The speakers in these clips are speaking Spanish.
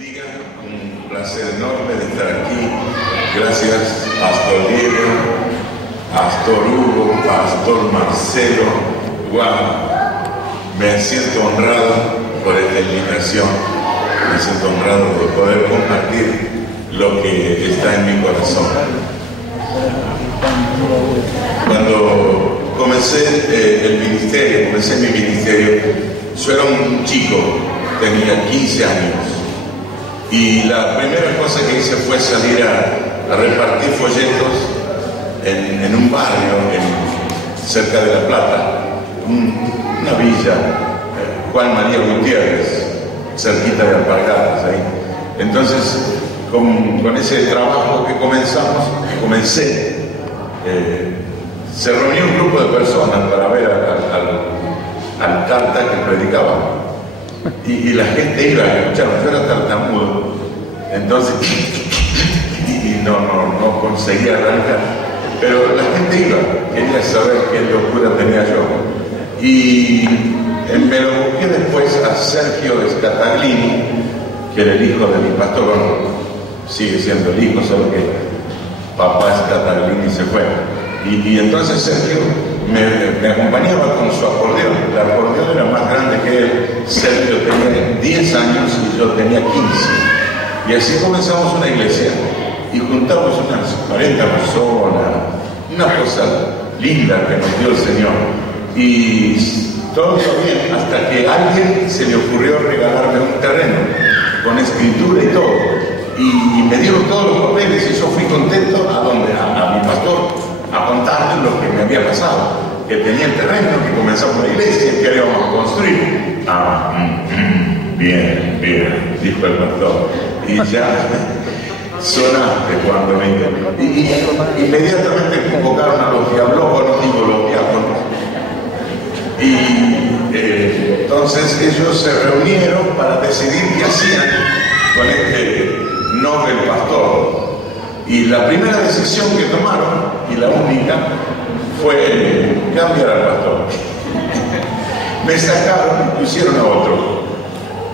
bendiga, un placer enorme de estar aquí. Gracias, Pastor Diego, Pastor Hugo, Pastor Marcelo. Wow, me siento honrado por esta invitación, me siento honrado de poder compartir lo que está en mi corazón. Cuando comencé el ministerio, comencé mi ministerio, yo era un chico, tenía 15 años. Y la primera cosa que hice fue salir a repartir folletos en un barrio cerca de La Plata, una villa, Juan María Gutiérrez, cerquita de Alpargatas, ahí. Entonces, con ese trabajo que comencé, se reunió un grupo de personas para ver al tata que predicaba. Y la gente iba a escucharlo, yo era tartamudo, entonces no conseguía arrancar, pero la gente iba, quería saber qué locura tenía yo. Y me lo busqué después a Sergio Scataglini, que era el hijo de mi pastor, bueno, sigue siendo el hijo, solo que papá Scataglini se fue. Y entonces Sergio me acompañaba con su acordeón. El acordeón era más grande que él. Sergio tenía 10 años y yo tenía 15. Y así comenzamos una iglesia y juntamos unas 40 personas, una cosa linda que nos dio el Señor. Y todo iba bien hasta que a alguien se le ocurrió regalarme un terreno con escritura y todo. Y me dieron todos los papeles y yo fui contento a mi pastor a contarle lo que me había pasado, que tenía el terreno, que comenzamos la iglesia, que íbamos a construir. Bien, dijo el pastor. Y ya sonaste cuando me... Y inmediatamente convocaron a los diablos, no digo los diáconos. Y entonces ellos se reunieron para decidir qué hacían con este noble pastor. Y la primera decisión que tomaron, y la única, fue cambiar al pastor. Me sacaron y pusieron a otro.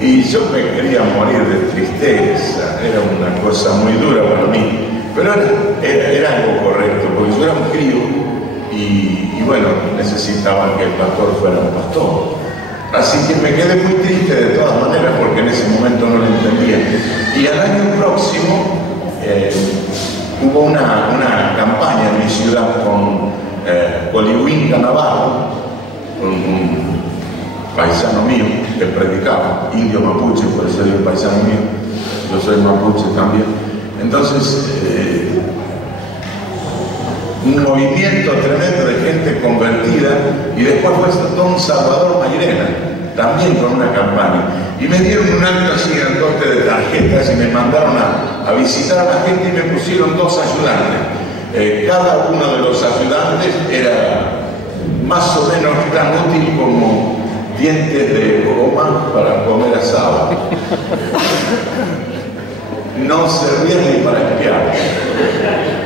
Y yo me quería morir de tristeza, era una cosa muy dura para mí, pero era algo correcto, porque yo era un crío y bueno, necesitaban que el pastor fuera un pastor. Así que me quedé muy triste de todas maneras, porque en ese momento no lo entendía. Y al año próximo, hubo una campaña en mi ciudad con Colihuinca Navarro, un paisano mío que predicaba, indio mapuche, por eso digo paisano mío, yo soy mapuche también. Entonces, un movimiento tremendo de gente convertida, y después fue don Salvador Mairena, también con una campaña. Y me dieron un alto gigantote de tarjetas y me mandaron a visitar a la gente y me pusieron 2 ayudantes. Cada uno de los ayudantes era más o menos tan útil como dientes de goma para comer asado. No servían ni para espiar.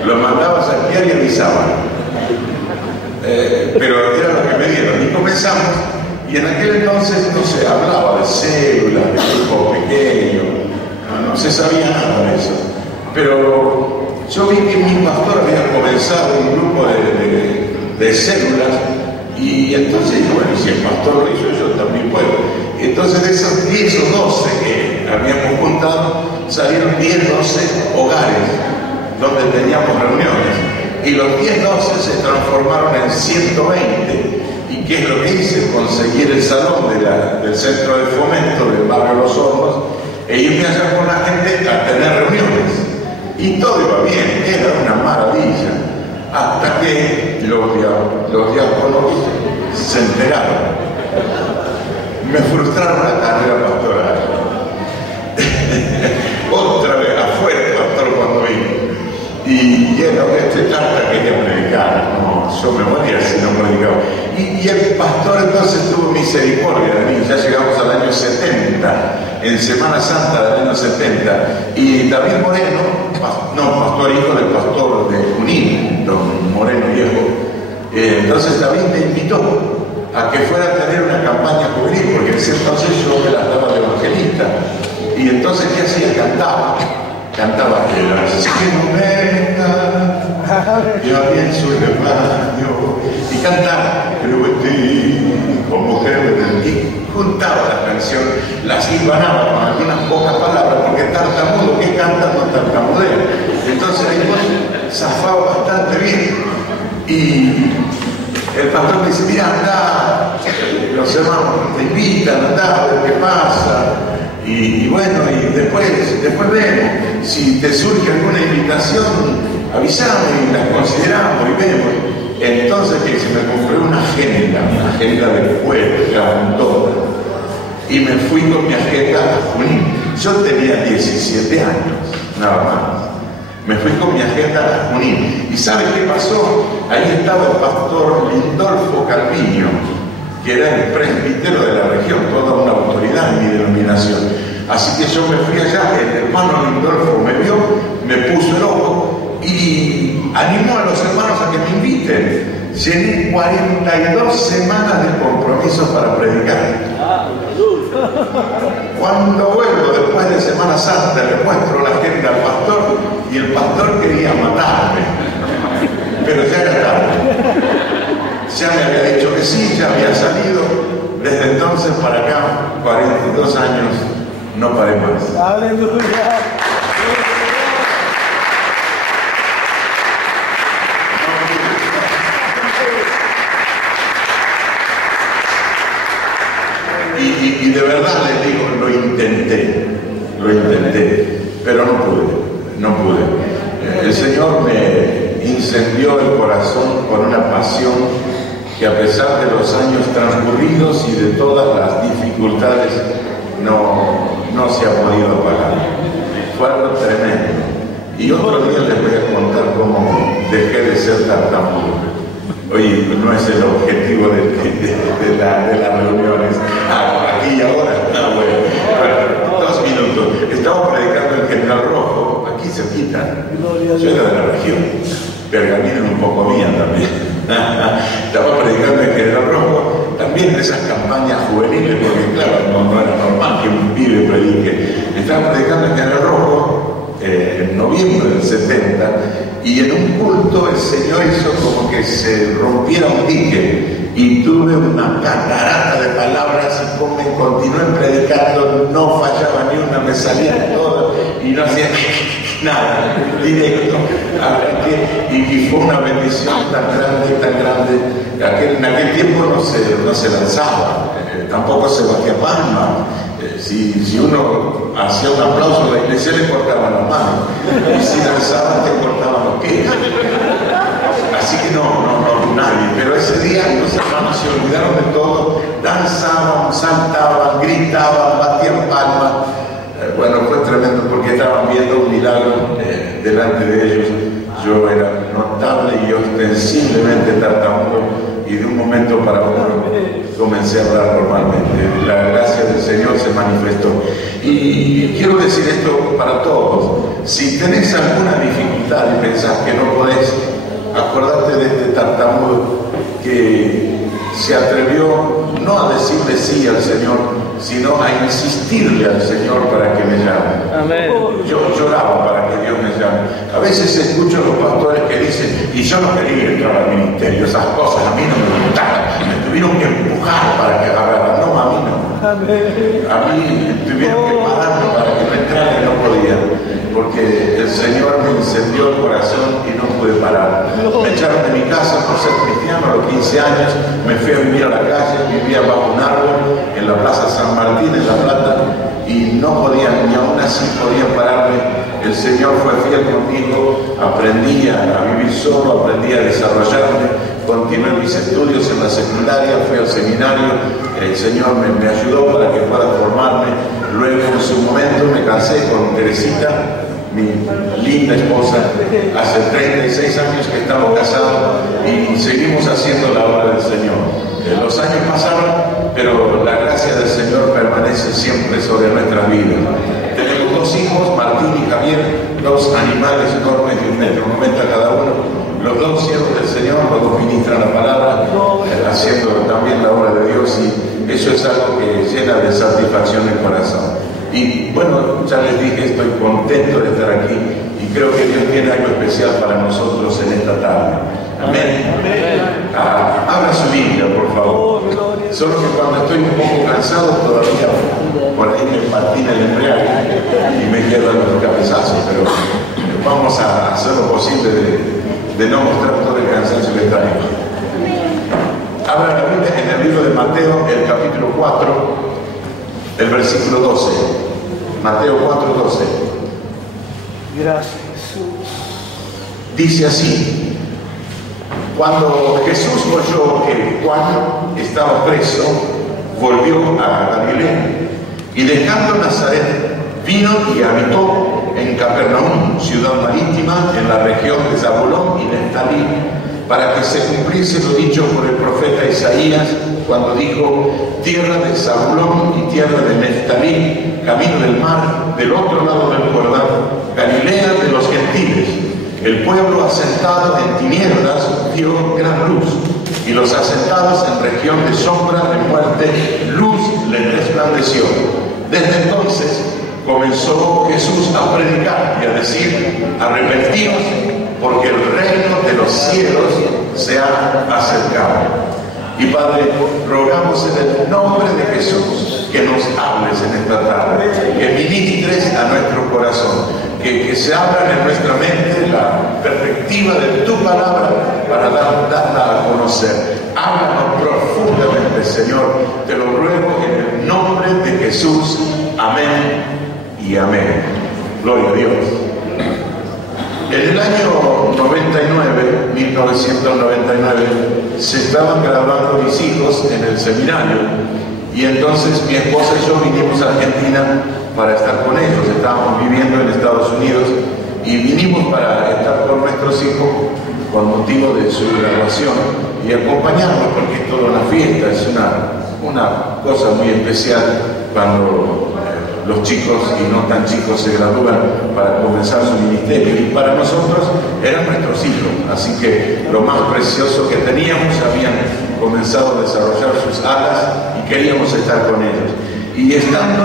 Lo mandabas a espiar y avisaban. Pero era lo que me dieron. Y comenzamos. Y en aquel entonces no se hablaba de células, de grupos pequeños, no se sabía nada de eso. Pero yo vi que mi pastor había comenzado un grupo de células, y entonces dije, bueno, si el pastor lo hizo, yo también puedo. Entonces de esos 10 o 12 que habíamos juntado, salieron 10 o 12 hogares donde teníamos reuniones. Y los 10 o 12 se transformaron en 120. ¿Y qué es lo que hice? Conseguir el salón del Centro de Fomento del barrio Los Hornos e irme allá con la gente a tener reuniones. Y todo iba bien, era una maravilla. Hasta que los diáconos se enteraron. Me frustraron la carrera pastoral. Otra vez afuera el pastor cuando vino. Y este tata quería predicar, no, yo me moría si no predicaba. Y el pastor entonces tuvo misericordia de mí. Ya llegamos al año 70, en Semana Santa del año 70. Y David Moreno, pastor hijo del pastor de Junín, don Moreno Viejo, entonces David me invitó a que fuera a tener una campaña juvenil, porque en ese entonces yo me la daba de evangelista. Y entonces, ¿qué hacía? Cantaba que el cielo venga, ya bien su rebaño, y cantaba, como mujer, y juntaba la canción, las hilvanaba con algunas pocas palabras, porque tartamudo que canta no tartamudea. Entonces ahí zafaba bastante bien. Y el pastor me dice, mira, anda, los hermanos te invitan, anda, a ver qué pasa. Y bueno, y después vemos. Si te surge alguna invitación, avísame y las consideramos y vemos. Entonces, que se me compré una agenda de cuero, toda. Y me fui con mi agenda a Junín. Yo tenía 17 años, nada más. Me fui con mi agenda a Junín. ¿Y sabes qué pasó? Ahí estaba el pastor Lindolfo Calviño, que era el presbítero de la región, toda una autoridad en mi denominación. Así que yo me fui allá, el hermano Lindolfo me vio, me puso el ojo y animó a los hermanos a que me inviten. Llené 42 semanas de compromisos para predicar. Cuando vuelvo después de Semana Santa le muestro la agenda al pastor y el pastor quería matarme, pero ya era tarde. Ya me había dicho que sí, ya había salido. Desde entonces para acá, 42 años, no paré más. ¡Aleluya! Y de verdad les digo, lo intenté, pero no pude. El Señor me incendió el corazón con una pasión que a pesar de los años transcurridos y de todas las dificultades no se ha podido apagar. Fue algo tremendo. Y otro día les voy a contar cómo dejé de ser tartamudo. Oye, no es el objetivo de las reuniones. Aquí y ahora. Bueno, 2 minutos. Estamos predicando en General Rojo, aquí cerquita. Yo era de la región. Pergamino un poco mía también. Estaba predicando en General Rojo, también de esas campañas juveniles, porque claro, no era normal que un pibe predique. Estaba predicando en General Rojo en noviembre del 70, y en un culto el Señor hizo como que se rompiera un dique y tuve una catarata de palabras y como continué predicando, no fallaba ni una, me salían todas y no hacía nada, directo. Y fue una bendición tan grande. En aquel tiempo no se lanzaba, tampoco se batía palma. Si uno hacía un aplauso en la iglesia le cortaban las manos, y si lanzaban te cortaban los pies. Así que no, nadie. Pero ese día los hermanos se olvidaron de todo, danzaban, saltaban, gritaban, batían palmas. Bueno, fue tremendo porque estaban viendo un milagro delante de ellos. Yo era notable y ostensiblemente tartamudo, y de un momento para otro comencé a hablar normalmente. La gracia del Señor se manifestó. Y quiero decir esto para todos. Si tenés alguna dificultad y pensás que no podés, acordate de este tartamudo que se atrevió no a decirle sí al Señor, sino a insistirle al Señor para que me llame. Amén. Yo lloraba para que Dios me llame. A veces escucho a los pastores que dicen, y yo no quería entrar al ministerio, esas cosas a mí no me gustaban, me tuvieron que empujar para que agarrara. No, a mí no. Amén. A mí tuvieron que pararme para que no entrara y no podía, porque el Señor me incendió el corazón y no pude parar. Me echaron de mi casa por ser cristiano a los 15 años, me fui a vivir a la calle, vivía bajo un árbol en la Plaza San Martín, en La Plata, y no podían, ni aún así podían pararme. El Señor fue fiel conmigo, aprendí a vivir solo, aprendí a desarrollarme, continué mis estudios en la secundaria, fui al seminario, el Señor me ayudó para que pueda formarme. Luego en su momento me casé con Teresita, mi linda esposa. Hace 36 años que estamos casados y seguimos haciendo la obra del Señor. Los años pasaron, pero la gracia del Señor permanece siempre sobre nuestras vidas. Tenemos 2 hijos, Martín y Javier, 2 animales enormes de 1,90 m cada uno. Los 2 siervos del Señor, los 2 ministran la palabra, haciendo también la obra eso es algo que llena de satisfacción el corazón. Y bueno, ya les dije, estoy contento de estar aquí y creo que Dios tiene algo especial para nosotros en esta tarde. Amén. Abra su Biblia, por favor. Solo que cuando estoy un poco cansado todavía por ahí me patina el embriague y me quedan los cabezazos, pero vamos a hacer lo posible de no mostrar todo el cansancio que traigo. Abra la Biblia en el libro de Mateo, el capítulo 4, el versículo 12. Mateo 4, 12. Gracias, Jesús. Dice así: cuando Jesús oyó que Juan estaba preso, volvió a Galilea y dejando Nazaret, vino y habitó en Capernaum, ciudad marítima en la región de Zabulón y Neftalí, para que se cumpliese lo dicho por el profeta Isaías cuando dijo: tierra de Zabulón y tierra de Neftalí, camino del mar, del otro lado del Jordán, Galilea de los gentiles. El pueblo asentado en tinieblas vio gran luz, y los asentados en región de sombra de muerte, luz les resplandeció. Desde entonces comenzó Jesús a predicar y a decir: arrepentíos, porque el reino de los cielos se ha acercado. Y Padre, rogamos en el nombre de Jesús que nos hables en esta tarde, que ministres a nuestro corazón, que se abra en nuestra mente la perspectiva de tu palabra para darla a conocer. Háblanos profundamente, Señor, te lo ruego en el nombre de Jesús. Amén y amén. Gloria a Dios. En el año 1999, se estaban graduando mis hijos en el seminario y entonces mi esposa y yo vinimos a Argentina para estar con ellos. Estábamos viviendo en Estados Unidos y vinimos para estar con nuestros hijos con motivo de su graduación y acompañarlos, porque es toda una fiesta, es una cosa muy especial cuando los chicos y no tan chicos se gradúan para comenzar su ministerio, y para nosotros eran nuestros hijos, así que lo más precioso que teníamos, habían comenzado a desarrollar sus alas y queríamos estar con ellos. Y estando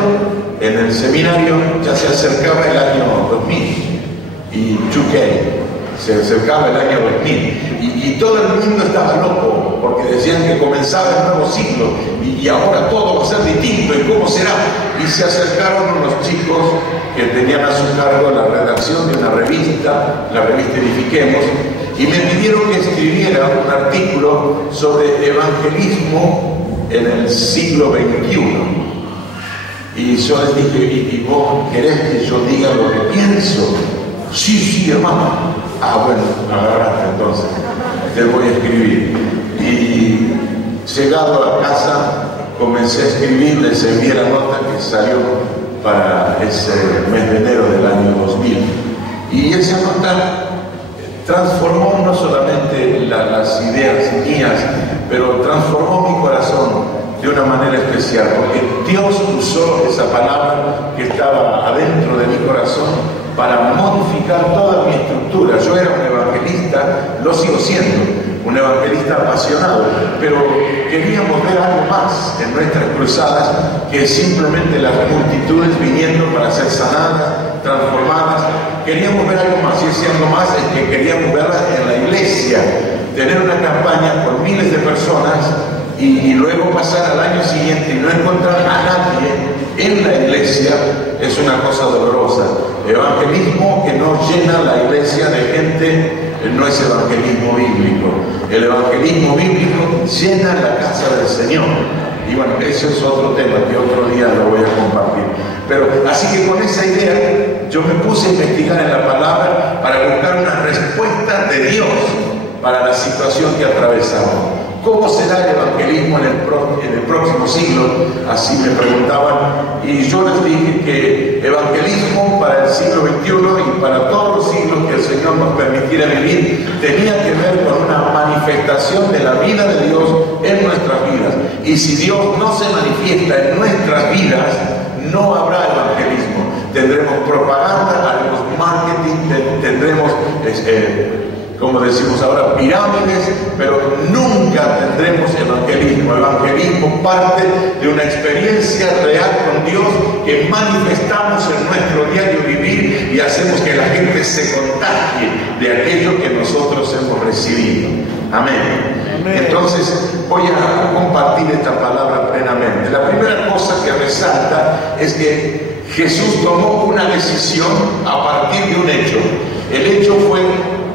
en el seminario ya se acercaba el año 2000 y se acercaba el año 2000 y todo el mundo estaba loco porque decían que comenzaba el nuevo siglo y ahora todo va a ser distinto, y cómo será. Y se acercaron unos chicos que tenían a su cargo la redacción de una revista, la revista Edifiquemos, y me pidieron que escribiera un artículo sobre evangelismo en el siglo XXI. Y yo les dije: ¿y vos querés que yo diga lo que pienso? Sí, hermano. Bueno, agarraste, entonces te voy a escribir. Y llegado a casa comencé a escribir, les envié la nota que salió para ese mes de enero del año 2000. Y esa nota transformó no solamente las ideas mías, pero transformó mi corazón de una manera especial, porque Dios usó esa palabra que estaba adentro de mi corazón para modificar toda mi estructura. Yo era un evangelista, lo sigo siendo, un evangelista apasionado, pero queríamos ver algo más en nuestras cruzadas que simplemente las multitudes viniendo para ser sanadas, transformadas. Queríamos ver algo más, y ese algo más es que queríamos verlas en la iglesia, tener una campaña con miles de personas y luego pasar al año siguiente y no encontrar a nadie en la iglesia. Es una cosa dolorosa. Evangelismo que no llena la iglesia de gente no es evangelismo bíblico. El evangelismo bíblico llena la casa del Señor. Y bueno, ese es otro tema que otro día lo voy a compartir. Pero así que con esa idea yo me puse a investigar en la palabra para buscar una respuesta de Dios para la situación que atravesamos. ¿Cómo será el evangelismo en el próximo siglo? Así me preguntaban, y yo les dije que evangelismo para el siglo XXI y para todos los siglos que el Señor nos permitiera vivir tenía que ver con una manifestación de la vida de Dios en nuestras vidas. Y si Dios no se manifiesta en nuestras vidas, no habrá evangelismo. Tendremos propaganda, haremos marketing, tendremos como decimos ahora, pirámides, pero nunca tendremos evangelismo. Evangelismo constituimos parte de una experiencia real con Dios que manifestamos en nuestro diario vivir y hacemos que la gente se contagie de aquello que nosotros hemos recibido. Amén. Entonces voy a compartir esta palabra plenamente. La primera cosa que resalta es que Jesús tomó una decisión a partir de un hecho. El hecho fue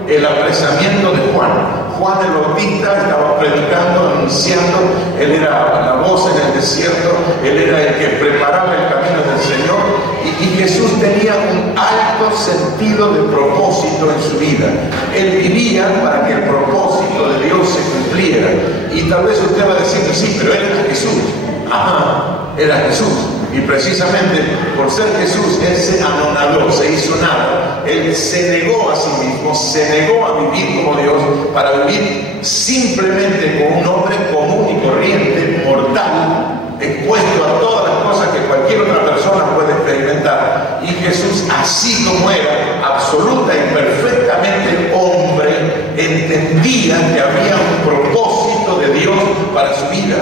el apresamiento de Juan. Juan el Bautista estaba predicando, anunciando, él era la voz en el desierto, él era el que preparaba el camino del Señor, y Jesús tenía un alto sentido de propósito en su vida. Él vivía para que el propósito de Dios se cumpliera. Y tal vez usted va a decir, sí, pero él era Jesús. Ajá, era Jesús. Y precisamente por ser Jesús, él se anonadó, se hizo nada. Él se negó a sí mismo, se negó a vivir como Dios para vivir simplemente como un hombre común y corriente, mortal, expuesto a todas las cosas que cualquier otra persona puede experimentar. Y Jesús, así como era, absoluta y perfectamente hombre, entendía que había un propósito de Dios para su vida.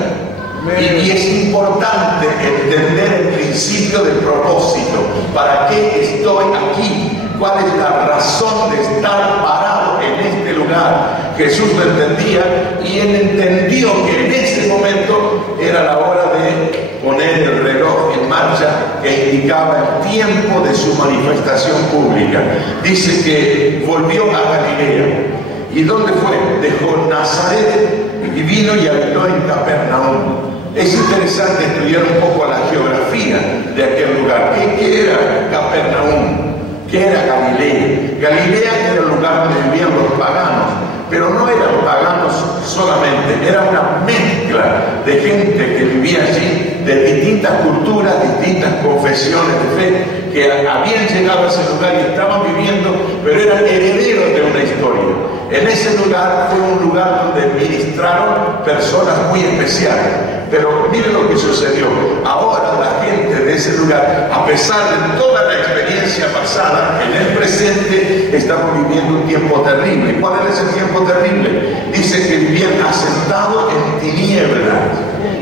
Y es importante entender el principio del propósito. ¿Para qué estoy aquí? ¿Cuál es la razón de estar parado en este lugar? Jesús lo entendía y él entendió que en ese momento era la hora de poner el reloj en marcha que indicaba el tiempo de su manifestación pública. Dice que volvió a Galilea. ¿Y dónde fue? Dejó Nazaret y vino y habitó en Capernaum. Es interesante estudiar un poco la geografía de aquel lugar. ¿Qué era Capernaum? ¿Qué era Galilea? Galilea era el lugar donde vivían los paganos, pero no eran paganos solamente, era una mezcla de gente que vivía allí, de distintas culturas, distintas confesiones de fe, que habían llegado a ese lugar y estaban viviendo, pero eran herederos de una historia. En ese lugar fue un lugar donde ministraron personas muy especiales. Pero miren lo que sucedió. Ahora la gente de ese lugar, a pesar de toda la experiencia pasada, en el presente estamos viviendo un tiempo terrible. ¿Cuál es ese tiempo terrible? Dice que vivían asentados en tinieblas.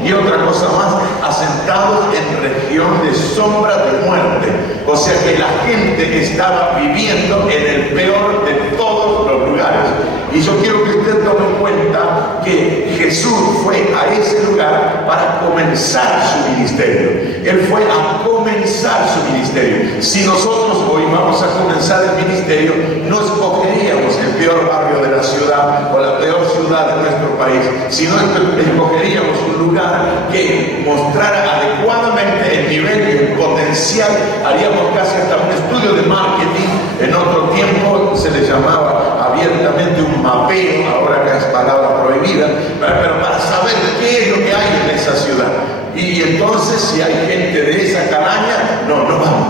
Y otra cosa más, asentados en región de sombra de muerte. O sea que la gente estaba viviendo en el peor de todos los lugares. Y yo quiero que usted tome en cuenta que Jesús fue a ese lugar para comenzar su ministerio. Él fue a comenzar su ministerio. Si nosotros hoy vamos a comenzar el ministerio, no escogeríamos el peor barrio de la ciudad o la peor ciudad de nuestro país, sino escogeríamos un lugar que mostrara adecuadamente el nivel y el potencial. Haríamos casi hasta un estudio de marketing. En otro tiempo se le llamaba abiertamente un mapeo, ahora que es palabra prohibida, pero para saber qué es lo que hay en esa ciudad. Y entonces, si hay gente de esa calaña, no vamos,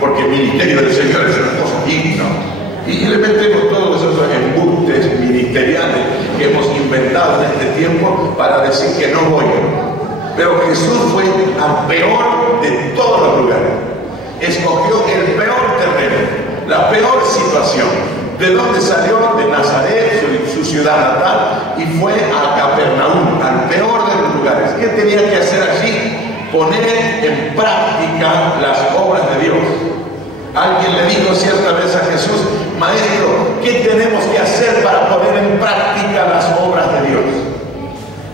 porque el ministerio del Señor es una cosa digna. Y le metemos todos esos embustes ministeriales que hemos inventado en este tiempo para decir que no voy. Pero Jesús fue al peor de todos los lugares. Escogió el peor terreno, la peor situación. ¿De dónde salió? De Nazaret, su ciudad natal, y fue a Capernaum, al peor de los lugares. ¿Qué tenía que hacer allí? Poner en práctica las obras de Dios. Alguien le dijo cierta vez a Jesús: Maestro, ¿qué tenemos que hacer para poner en práctica las obras de Dios?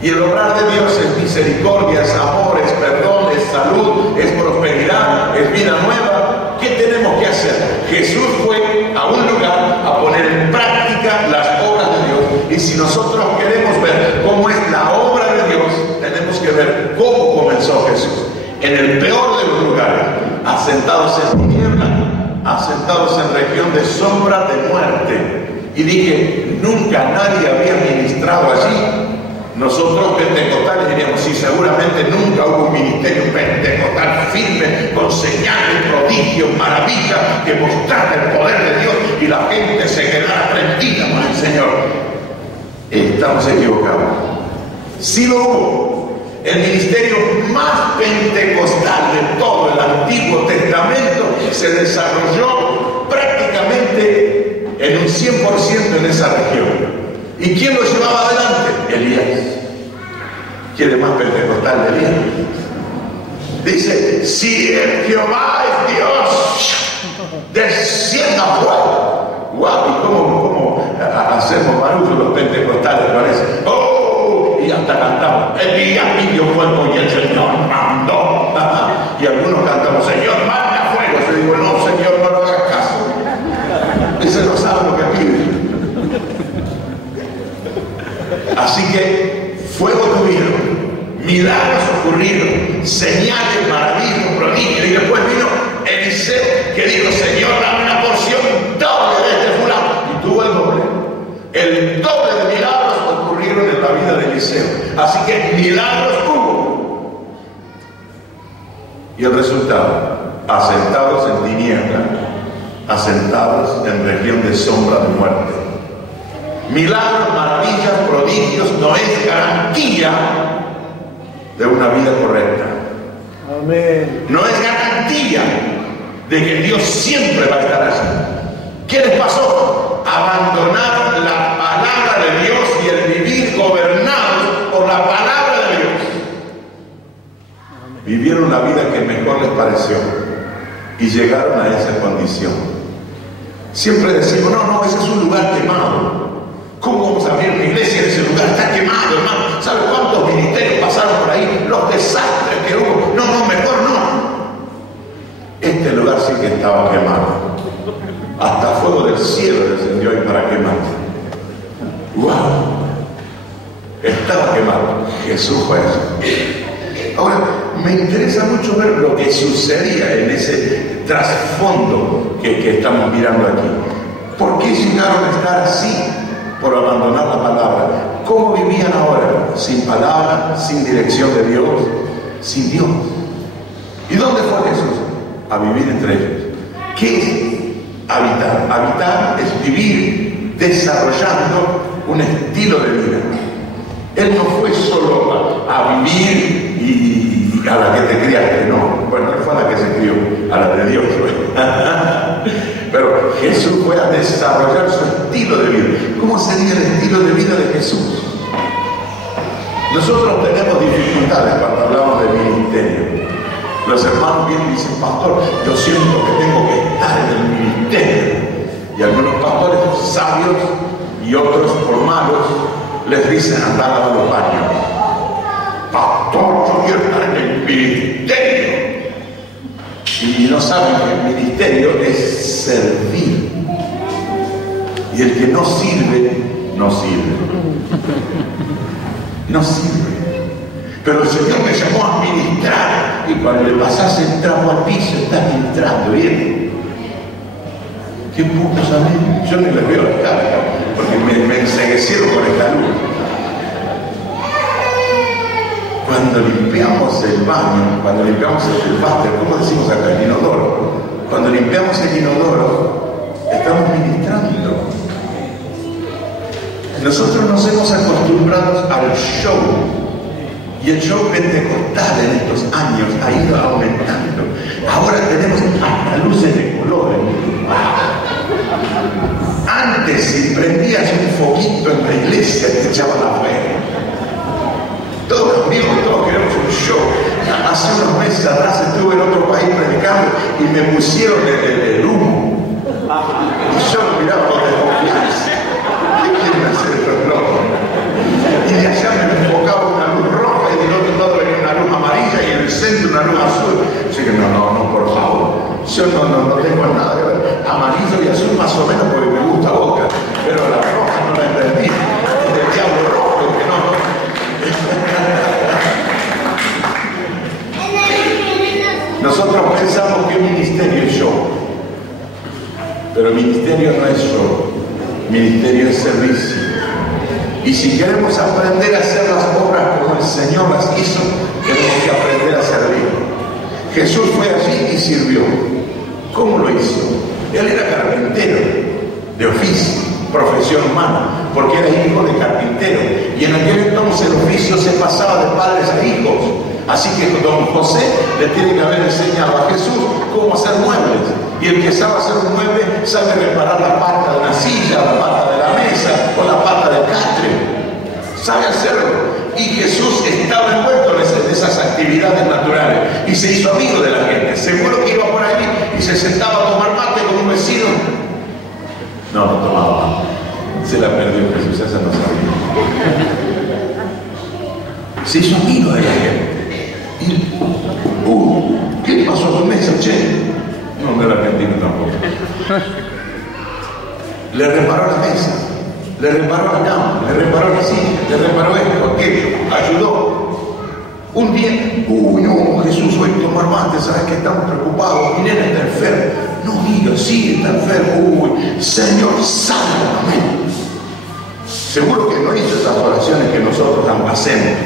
Y el obrar de Dios es misericordia, es amor, es perdón, es salud, es prosperidad, es vida nueva. ¿Qué tenemos que hacer? Jesús fue a un lugar a poner en práctica las obras de Dios. Y si nosotros queremos ver cómo es la obra de Dios, tenemos que ver cómo comenzó Jesús. En el peor de los lugares, asentados en tinieblas, asentados en región de sombra de muerte. Y dije, nunca nadie había ministrado allí. Nosotros pentecostales diríamos, sí, seguramente nunca hubo un ministerio pentecostal firme, con señales, prodigios, maravillas, que mostrara el poder de Dios y la gente se quedara prendida con el Señor. Estamos equivocados. Sí lo hubo. El ministerio más pentecostal de todo el Antiguo Testamento se desarrolló prácticamente en un 100% en esa región. ¿Y quién lo llevaba adelante? Elías. ¿Quiere más pentecostal de bien? Dice, si el Jehová es Dios, descienda fuego. Guau, ¿y cómo hacemos barullo los pentecostales? Parece, ¡oh! Y hasta cantamos, el día pidió fuego y el Señor mandó. Y algunos cantamos, Señor, manda fuego. Yo digo, no, Señor, no lo hagas caso. Ese no sabe lo que pide. Así que fuego tuvieron, milagros ocurrieron, señales, maravillas, prodigios, y después vino Eliseo que dijo, Señor, dame una porción doble de este fulano, y tuvo el doble. El doble de milagros ocurrieron en la vida de Eliseo. Así que milagros hubo. Y el resultado, asentados en tiniebla, asentados en región de sombra de muerte. Milagros, maravillas, prodigios no es garantía de una vida correcta. Amén. No es garantía de que Dios siempre va a estar allí. ¿Qué les pasó? Abandonaron la palabra de Dios y el vivir gobernados por la palabra de Dios. Vivieron la vida que mejor les pareció y llegaron a esa condición. Siempre decimos, no, ese es un lugar quemado. ¿Cómo vamos a abrir una iglesia en ese lugar? Está quemado, hermano. ¿Sabe cuántos ministerios pasaron por ahí? Los desastres que hubo. No, mejor no. Este lugar sí que estaba quemado. Hasta fuego del cielo descendió ahí para quemar. ¡Wow! Estaba quemado. Jesús fue eso. Ahora, me interesa mucho ver lo que sucedía en ese trasfondo que estamos mirando aquí. ¿Por qué llegaron a estar así? Por abandonar la palabra. ¿Cómo vivían ahora? Sin palabra, sin dirección de Dios, sin Dios. ¿Y dónde fue Jesús? A vivir entre ellos. ¿Qué es habitar? Habitar es vivir desarrollando un estilo de vida. Él no fue solo a vivir y a la que te criaste, no. Bueno, él fue a la que se crió, a la de Dios. Pero Jesús fue a desarrollar su estilo de vida. ¿Cómo sería el estilo de vida de Jesús? Nosotros tenemos dificultades cuando hablamos de ministerio. Los hermanos vienen y dicen, pastor, yo siento que tengo que estar en el ministerio. Y algunos pastores sabios y otros por malos les dicen, andar a los baños. Pastor, yo quiero estar en el ministerio. Y no saben que el ministerio es servir. Y el que no sirve, no sirve. No sirve. Pero el Señor me llamó a ministrar. Y cuando le pasas el trapo al piso, estás ministrando bien. ¿Qué puntos a mí? Yo ni les veo la cara, porque me enseguecieron con esta luz. Cuando limpiamos el baño, cuando limpiamos el váter, ¿cómo decimos acá? El inodoro. Cuando limpiamos el inodoro, estamos ministrando. Nosotros nos hemos acostumbrado al show. Y el show pentecostal en estos años ha ido aumentando. Ahora tenemos hasta luces de colores. Antes, si prendías un foquito en la iglesia, te echaban afuera. Todos amigos, todos queremos un show. Hace unos meses atrás estuve en otro país predicando y me pusieron el humo. Y yo lo miraba con desconfianza. ¿Qué quieren hacer estos locos? Y de allá me enfocaba una luz roja y del otro lado venía una luz amarilla y en el centro una luz azul. Así que no, por favor. Yo no tengo nada que ver. Amarillo y azul más o menos porque me gusta Boca. Pero la roja no la entendí. El diablo rojo, que no. Nosotros pensamos que ministerio es show, pero ministerio no es show, ministerio es servicio. Y si queremos aprender a hacer las obras como el Señor las hizo, tenemos que aprender a servir. Jesús fue allí y sirvió. ¿Cómo lo hizo? Él era carpintero de oficio, profesión humana, porque era hijo de carpintero. Y en aquel entonces el oficio se pasaba de padres a hijos. Así que don José le tiene que haber enseñado a Jesús cómo hacer muebles. Y el que sabe hacer un mueble sabe reparar la pata de una silla, la pata de la mesa o la pata del catre. Sabe hacerlo. Y Jesús estaba y se hizo amigo de la gente. Seguro que iba por ahí y se sentaba a tomar mate con un vecino. No tomaba mate. Se la perdió Jesús, esa no sabía. Se hizo amigo de la gente. Y, ¿qué le pasó a tu mesa, che? No, no era argentino tampoco. Le reparó la mesa, le reparó la cama, le reparó la silla, le reparó esto, aquello, ayudó. Un día, no, Jesús, hoy tomar mate, sabes que estamos preocupados, mi nena está enferma. No, mira, sí, está enfermo. Señor, sálvame. Seguro que no hizo esas oraciones que nosotros hacemos,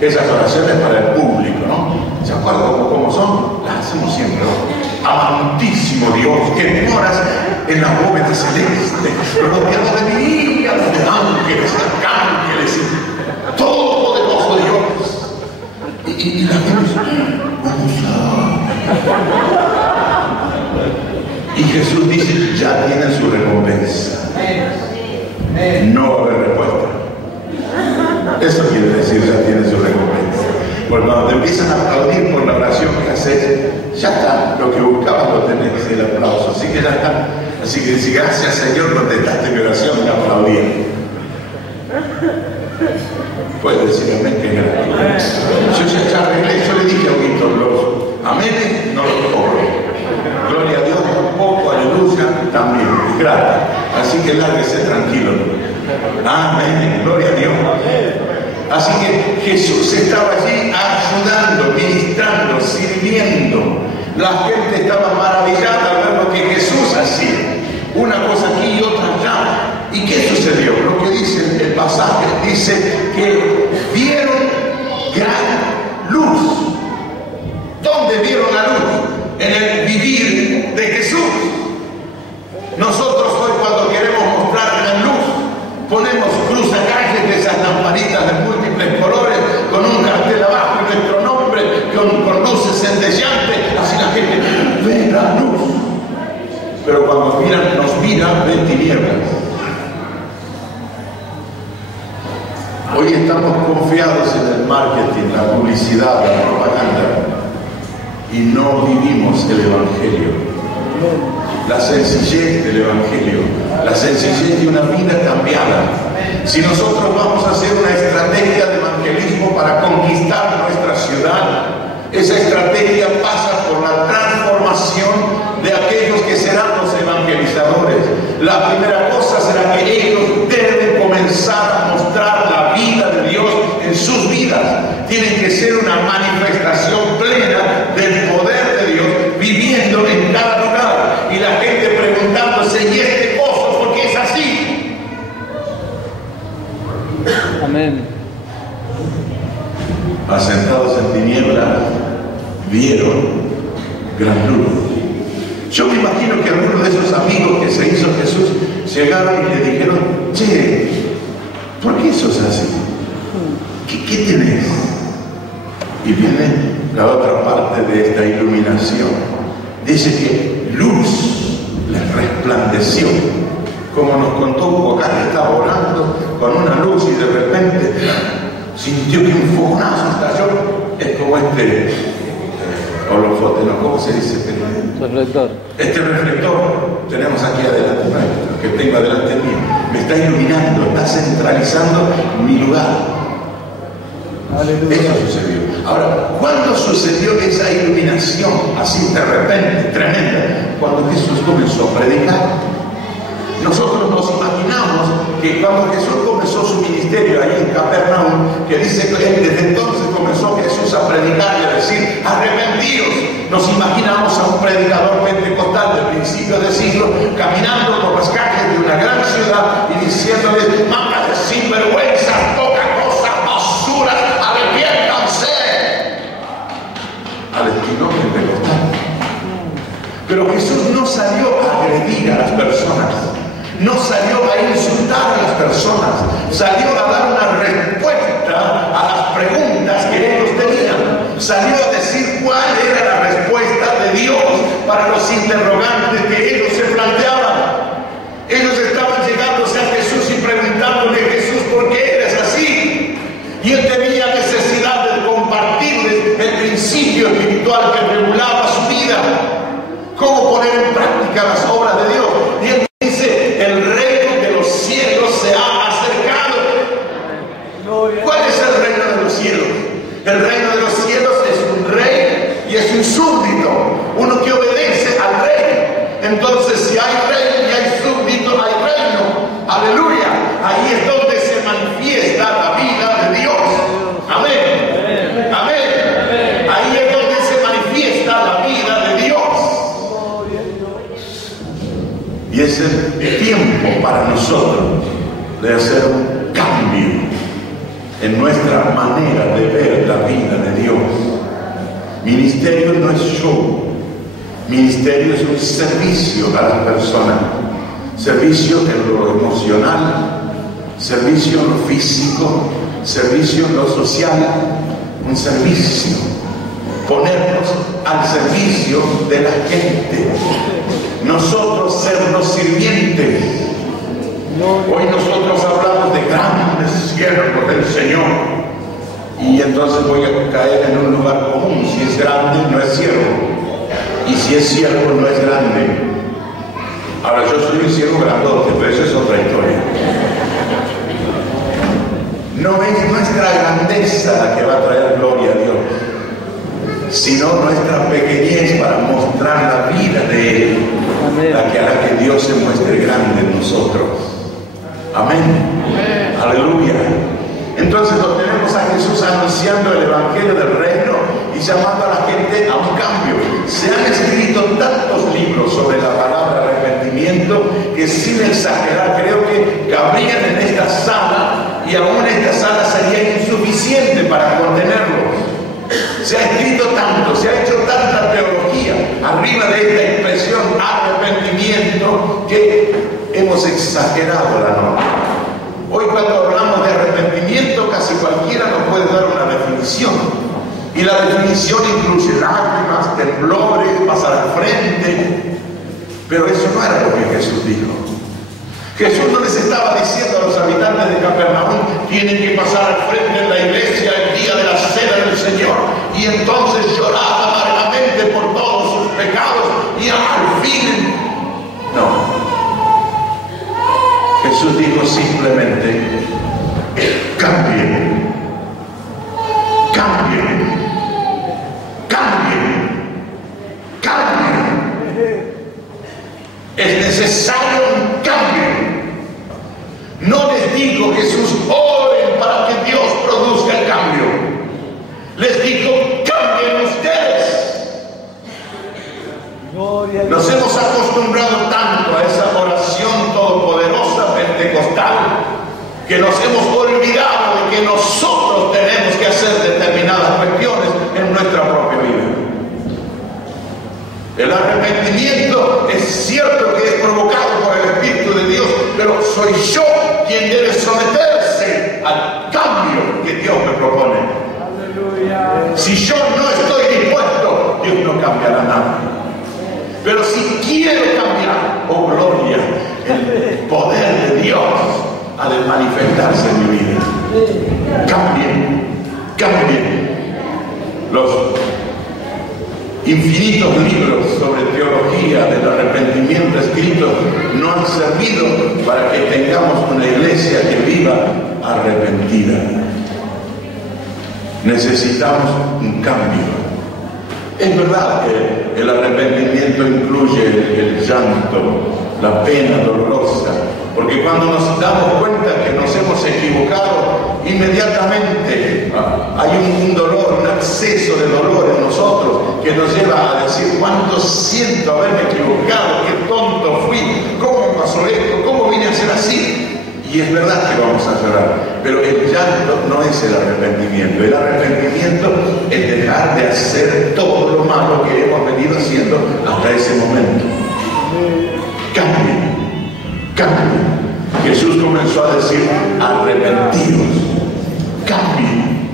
esas oraciones para el público, ¿no? ¿Se acuerdan cómo son? Las hacemos siempre, ¿no? Amantísimo Dios, que moras en la bóveda celeste, rodeado de miríadas de ángeles, arcángeles, todopoderoso Dios. Y la gente dice, vamos a... Y Jesús dice, ya tienen su recompensa. No va a haber respuesta. Eso quiere decir, ya tienen su recompensa. Porque cuando te empiezan a aplaudir por la oración que haces, ya está, lo que buscabas lo tenés, el aplauso. Así que ya está. Así que si gracias Señor contestaste mi oración, me aplaudí. Puedes decir amén, que es gratis. Yo ya arreglé, yo le dije a Víctor, los amén no los cobro. Gloria a Dios tampoco, aleluya también, es gratis. Así que lárguese tranquilo. Amén, gloria a Dios. Así que Jesús estaba allí ayudando, ministrando, sirviendo. La gente estaba maravillada al ver lo que Jesús hacía. Una cosa aquí y otra allá. ¿Y qué sucedió? Lo que dice el pasaje, dice que vieron gran luz. ¿Dónde vieron la luz? En el vivir de Jesús. Nosotros hoy cuando queremos mostrar gran luz, ponemos cruzacalles de esas lamparitas de múltiples colores, con un cartel abajo y nuestro nombre, con luces centellantes, así la gente ve la luz. Pero cuando nos miran, ven tinieblas. Hoy estamos confiados en el marketing, la publicidad, la propaganda, y no vivimos el Evangelio. La sencillez del Evangelio, la sencillez de una vida cambiada. Si nosotros vamos a hacer una estrategia de evangelismo para conquistar nuestra ciudad, esa estrategia pasa por la transformación de aquellos que serán los evangelizadores. La primera cosa será que ellos deben comenzar a mostrar la vida de Dios en sus vidas. Tienen que ser una manifestación plena del poder de Dios viviendo en cada lugar. Y la gente preguntándose, ¿y este gozo por qué es así? Amén. Asentados en tinieblas, vieron gran luz. Yo me imagino que algunos de esos amigos que se hizo Jesús llegaron y le dijeron, che, ¿por qué sos así? ¿Qué tenés? Y viene la otra parte de esta iluminación. Dice que luz les resplandeció. Como nos contó Hugo acá, que estaba orando con una luz y de repente sintió que un fogonazo estalló. Es como holofote, ¿no? ¿Cómo se dice? Reflector. Este reflector tenemos aquí adelante nuestro, que tengo adelante mío, me está iluminando, está centralizando mi lugar. Aleluya. Eso sucedió. Ahora, ¿cuándo sucedió esa iluminación así de repente, tremenda? Cuando Jesús comenzó a predicar. Nosotros nos imaginamos que cuando Jesús comenzó su ministerio ahí en Capernaum, que dice que desde entonces comenzó Jesús a predicar y a decir, arrepentidos. Nos imaginamos a un predicador pentecostal del principio del siglo caminando por las calles de una gran ciudad y diciéndoles, mangas de sinvergüenza, poca cosa, basura, arrepiéntanse. Al estilo pentecostal. Pero Jesús no salió a agredir a las personas. No salió a insultar a las personas, salió a dar una respuesta a las preguntas que ellos tenían. Salió a decir cuál era la respuesta de Dios para los interrogantes que ellos se planteaban. Ellos estaban llegándose a Jesús y preguntándole, Jesús, ¿por qué eres así? Y él tenía necesidad de compartirles el principio espiritual que los cielos. El reino de los cielos es un rey y es un súbdito, uno que obedece al rey. Entonces, si hay rey y hay súbdito, hay reino. Aleluya. Ahí es donde se manifiesta la vida de Dios. Amén. Amén. Ahí es donde se manifiesta la vida de Dios. Y es el tiempo para nosotros de hacer un cambio en nuestra manera de ver la vida de Dios. Ministerio no es show. Ministerio es un servicio a las personas. Servicio en lo emocional, servicio en lo físico, servicio en lo social, un servicio. Ponernos al servicio de la gente. Nosotros ser los sirvientes. Hoy nosotros hablamos de grandes siervos del Señor. Y entonces voy a caer en un lugar común. Si es grande, no es siervo. Y si es siervo, no es grande. Ahora, yo soy un siervo grandote, pero eso es otra historia. No es nuestra grandeza la que va a traer gloria a Dios, sino nuestra pequeñez para mostrar la vida de Él, la que hará que Dios se muestre grande en nosotros. Amén. Aleluya. Entonces lo tenemos a Jesús anunciando el Evangelio del Reino y llamando a la gente a un cambio. Se han escrito tantos libros sobre la palabra arrepentimiento que, sin exagerar, creo que cabrían en esta sala, y aún esta sala sería insuficiente para contenerlos. Se ha escrito tanto, se ha hecho tanta teología arriba de esta expresión arrepentimiento que hemos exagerado la norma. Hoy, cuando hablamos de arrepentimiento, casi cualquiera nos puede dar una definición. Y la definición incluye lágrimas, temblores, pasar al frente. Pero eso no era lo que Jesús dijo. Jesús no les estaba diciendo a los habitantes de Capernaum: tienen que pasar al frente en la iglesia el día de la cena del Señor y entonces llorar amargamente por todos sus pecados y al fin. No. Jesús dijo simplemente: cambien, cambien, cambien, cambien. Es necesario un cambio. No les digo, Jesús, oren para que Dios produzca el cambio. Les digo: cambien ustedes. Nos hemos acostumbrado tanto a esa oración todopoderosa pentecostal que nos hemos olvidado de que nosotros tenemos que hacer determinadas cuestiones en nuestra propia vida. El arrepentimiento es cierto que es provocado por el Espíritu de Dios, pero soy yo quien debe someterse al cambio que Dios me propone. Aleluya. Si yo no estoy dispuesto, Dios no cambiará nada. Pero si quiero cambiar, oh gloria, el poder de Dios ha de manifestarse en mi vida. Cambien, cambien. Los infinitos libros sobre teología del arrepentimiento escritos no han servido para que tengamos una iglesia que viva arrepentida. Necesitamos un cambio. Es verdad que el arrepentimiento incluye el llanto, la pena dolorosa, porque cuando nos damos cuenta que nos hemos equivocado, inmediatamente hay un dolor, un acceso de dolor en nosotros que nos lleva a decir: cuánto siento haberme equivocado, qué tonto fui, cómo me pasó esto, cómo vine a ser así. Y es verdad que vamos a llorar, pero el llanto no es el arrepentimiento. El arrepentimiento es dejar de hacer todo lo malo que hemos venido haciendo hasta ese momento. Cambien, cambien. Jesús comenzó a decir: arrepentidos, cambien.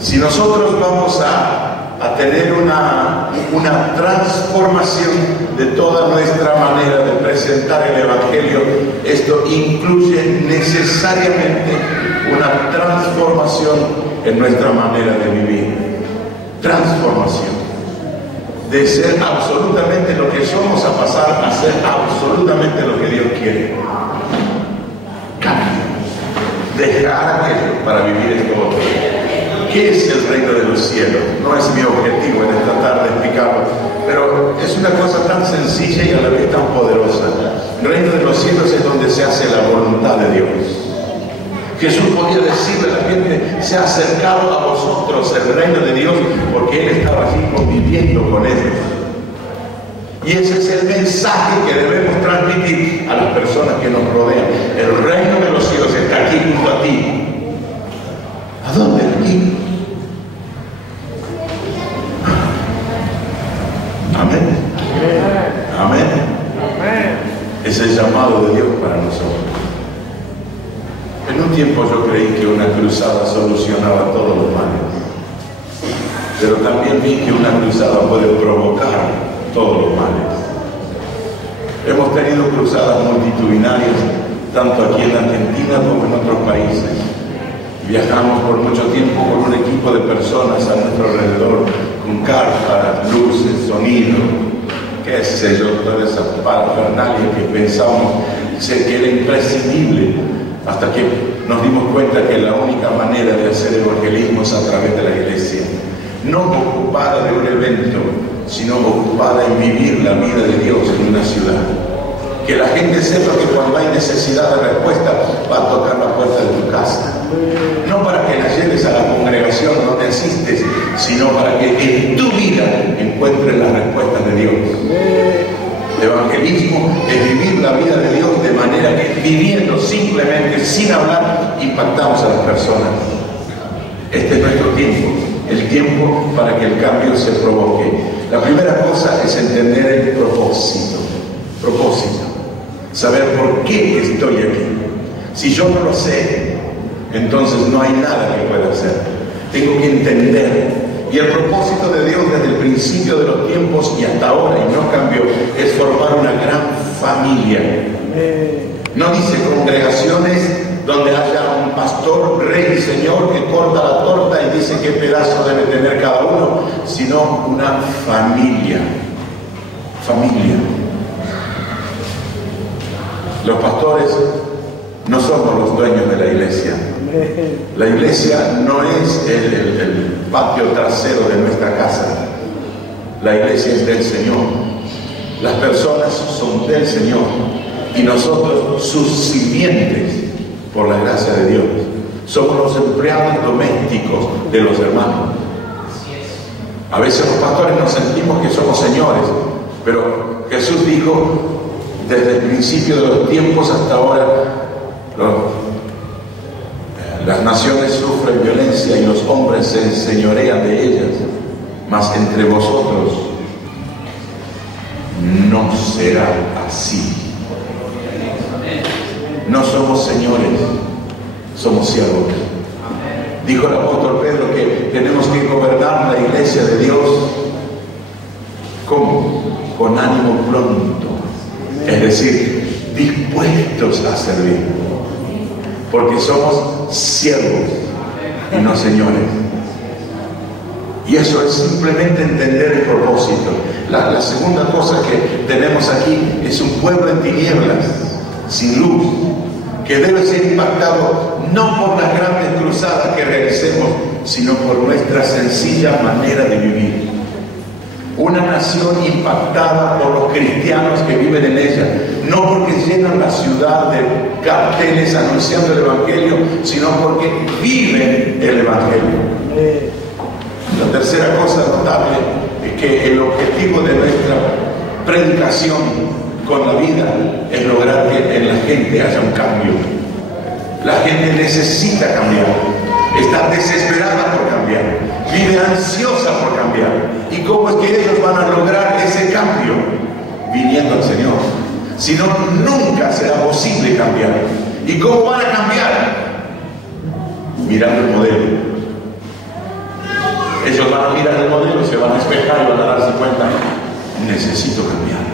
Si nosotros vamos a tener una transformación de toda nuestra manera de presentar el Evangelio, esto incluye necesariamente una transformación en nuestra manera de vivir. Transformación. De ser absolutamente lo que somos a pasar a ser absolutamente lo que Dios quiere. Cambio. Dejar aquello para vivir esto otro. ¿Qué es el reino de los cielos? No es mi objetivo en tratar de explicarlo, pero es una cosa tan sencilla y a la vez tan poderosa. El reino de los cielos es donde se hace la voluntad de Dios. Jesús podía decirle a la gente: se ha acercado a vosotros el reino de Dios, porque Él estaba allí conviviendo con ellos. Y ese es el mensaje que debemos transmitir a las personas que nos rodean. El reino de los cielos está aquí junto a ti. ¿A dónde? Aquí. Amén. Amén. Es el llamado de Dios para nosotros. En un tiempo yo creí que una cruzada solucionaba todos los males, pero también vi que una cruzada puede provocar todos los males. Hemos tenido cruzadas multitudinarias, tanto aquí en Argentina como en otros países. Viajamos por mucho tiempo con un equipo de personas a nuestro alrededor, con carpas, luces, sonido, qué sé yo, toda esa parafernalia que pensábamos que era imprescindible, hasta que nos dimos cuenta que la única manera de hacer evangelismo es a través de la iglesia, no ocupada de un evento, sino ocupada en vivir la vida de Dios en una ciudad. Que la gente sepa que cuando hay necesidad de respuesta va a tocar la puerta de tu casa. No para que la lleves a la congregación donde asistes, sino para que en tu vida encuentres las respuestas de Dios. El evangelismo es vivir la vida de Dios de manera que viviendo simplemente, sin hablar, impactamos a las personas. Este es nuestro tiempo, el tiempo para que el cambio se provoque. La primera cosa es entender el propósito. Saber por qué estoy aquí. Si yo no lo sé, entonces no hay nada que pueda hacer. Tengo que entender. Y el propósito de Dios desde el principio de los tiempos y hasta ahora, y no cambió, es formar una gran familia. No dice congregaciones donde haya un pastor, rey y señor que corta la torta y dice qué pedazo debe tener cada uno, sino una familia. Familia. Los pastores no somos los dueños de la iglesia. La iglesia no es el patio trasero de nuestra casa. La iglesia es del Señor. Las personas son del Señor y nosotros sus sirvientes por la gracia de Dios. Somos los empleados domésticos de los hermanos. A veces los pastores nos sentimos que somos señores, pero Jesús dijo: desde el principio de los tiempos hasta ahora, las naciones sufren violencia y los hombres se enseñorean de ellas, mas entre vosotros no será así. No somos señores, somos siervos. Dijo el apóstol Pedro que tenemos que gobernar la iglesia de Dios. ¿Cómo? Con ánimo pronto. Es decir, dispuestos a servir, porque somos siervos y no señores. Y eso es simplemente entender el propósito. La segunda cosa que tenemos aquí es un pueblo en tinieblas, sin luz, que debe ser impactado no por las grandes cruzadas que realicemos, sino por nuestra sencilla manera de vivir. Una nación impactada por los cristianos que viven en ella, no porque llenan la ciudad de carteles anunciando el Evangelio, sino porque viven el Evangelio. La tercera cosa notable es que el objetivo de nuestra predicación con la vida es lograr que en la gente haya un cambio. La gente necesita cambiar, está desesperada por cambiar, vive ansiosa por cambiar. ¿Y cómo es que ellos van a lograr ese cambio? Viniendo al Señor. Si no, nunca será posible cambiar. ¿Y cómo van a cambiar? Mirando el modelo. Ellos van a mirar el modelo, se van a espejar y van a darse cuenta: necesito cambiar.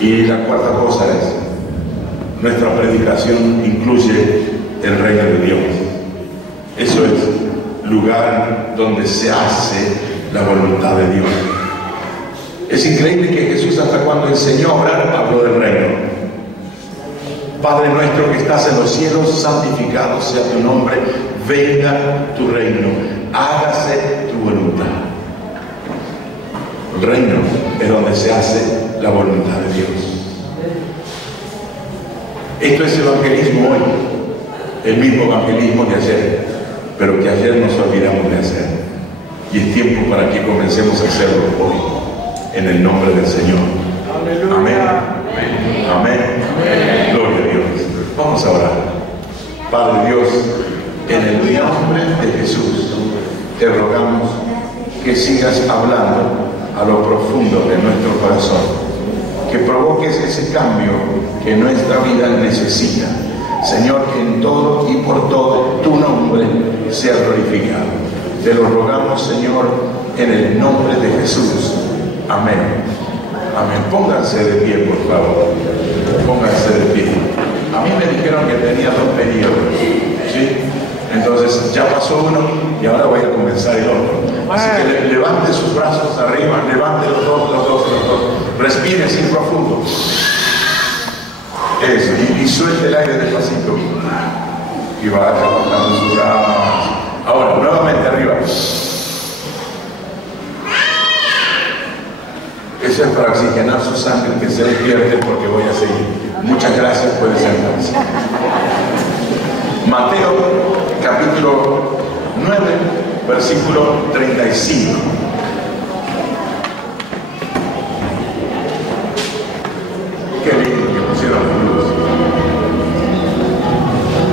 Y la cuarta cosa es: nuestra predicación incluye el reino de Dios. Eso es lugar donde se hace la voluntad de Dios. Es increíble que Jesús, hasta cuando enseñó a orar, habló del reino. Padre nuestro que estás en los cielos, santificado sea tu nombre, venga tu reino, hágase tu voluntad. El reino es donde se hace la voluntad de Dios. Esto es evangelismo hoy, el mismo evangelismo de ayer, pero que ayer nos olvidamos de hacer. Y es tiempo para que comencemos a hacerlo hoy, en el nombre del Señor. Amén. Amén. Gloria a Dios. Vamos a orar. Padre Dios, en el nombre de Jesús, te rogamos que sigas hablando a lo profundo de nuestro corazón, que provoques ese cambio que nuestra vida necesita. Señor, que en todo y por todo tu nombre sea glorificado. Te lo rogamos, Señor, en el nombre de Jesús. Amén. Amén. Pónganse de pie, por favor. Pónganse de pie. A mí me dijeron que tenía 2 periodos, ¿sí? Entonces ya pasó uno y ahora voy a comenzar el otro. Así que levante sus brazos arriba, levante los dos. Respire así profundo. Eso, y suelte el aire despacito. Y vaya bajando sus brazos. Ahora, nuevamente arriba. Eso es para oxigenar su sangre, que se despierte, porque voy a seguir. Muchas gracias, puede sentarse. Mateo, capítulo 9, versículo 35. Qué lindo que pusieron la luz.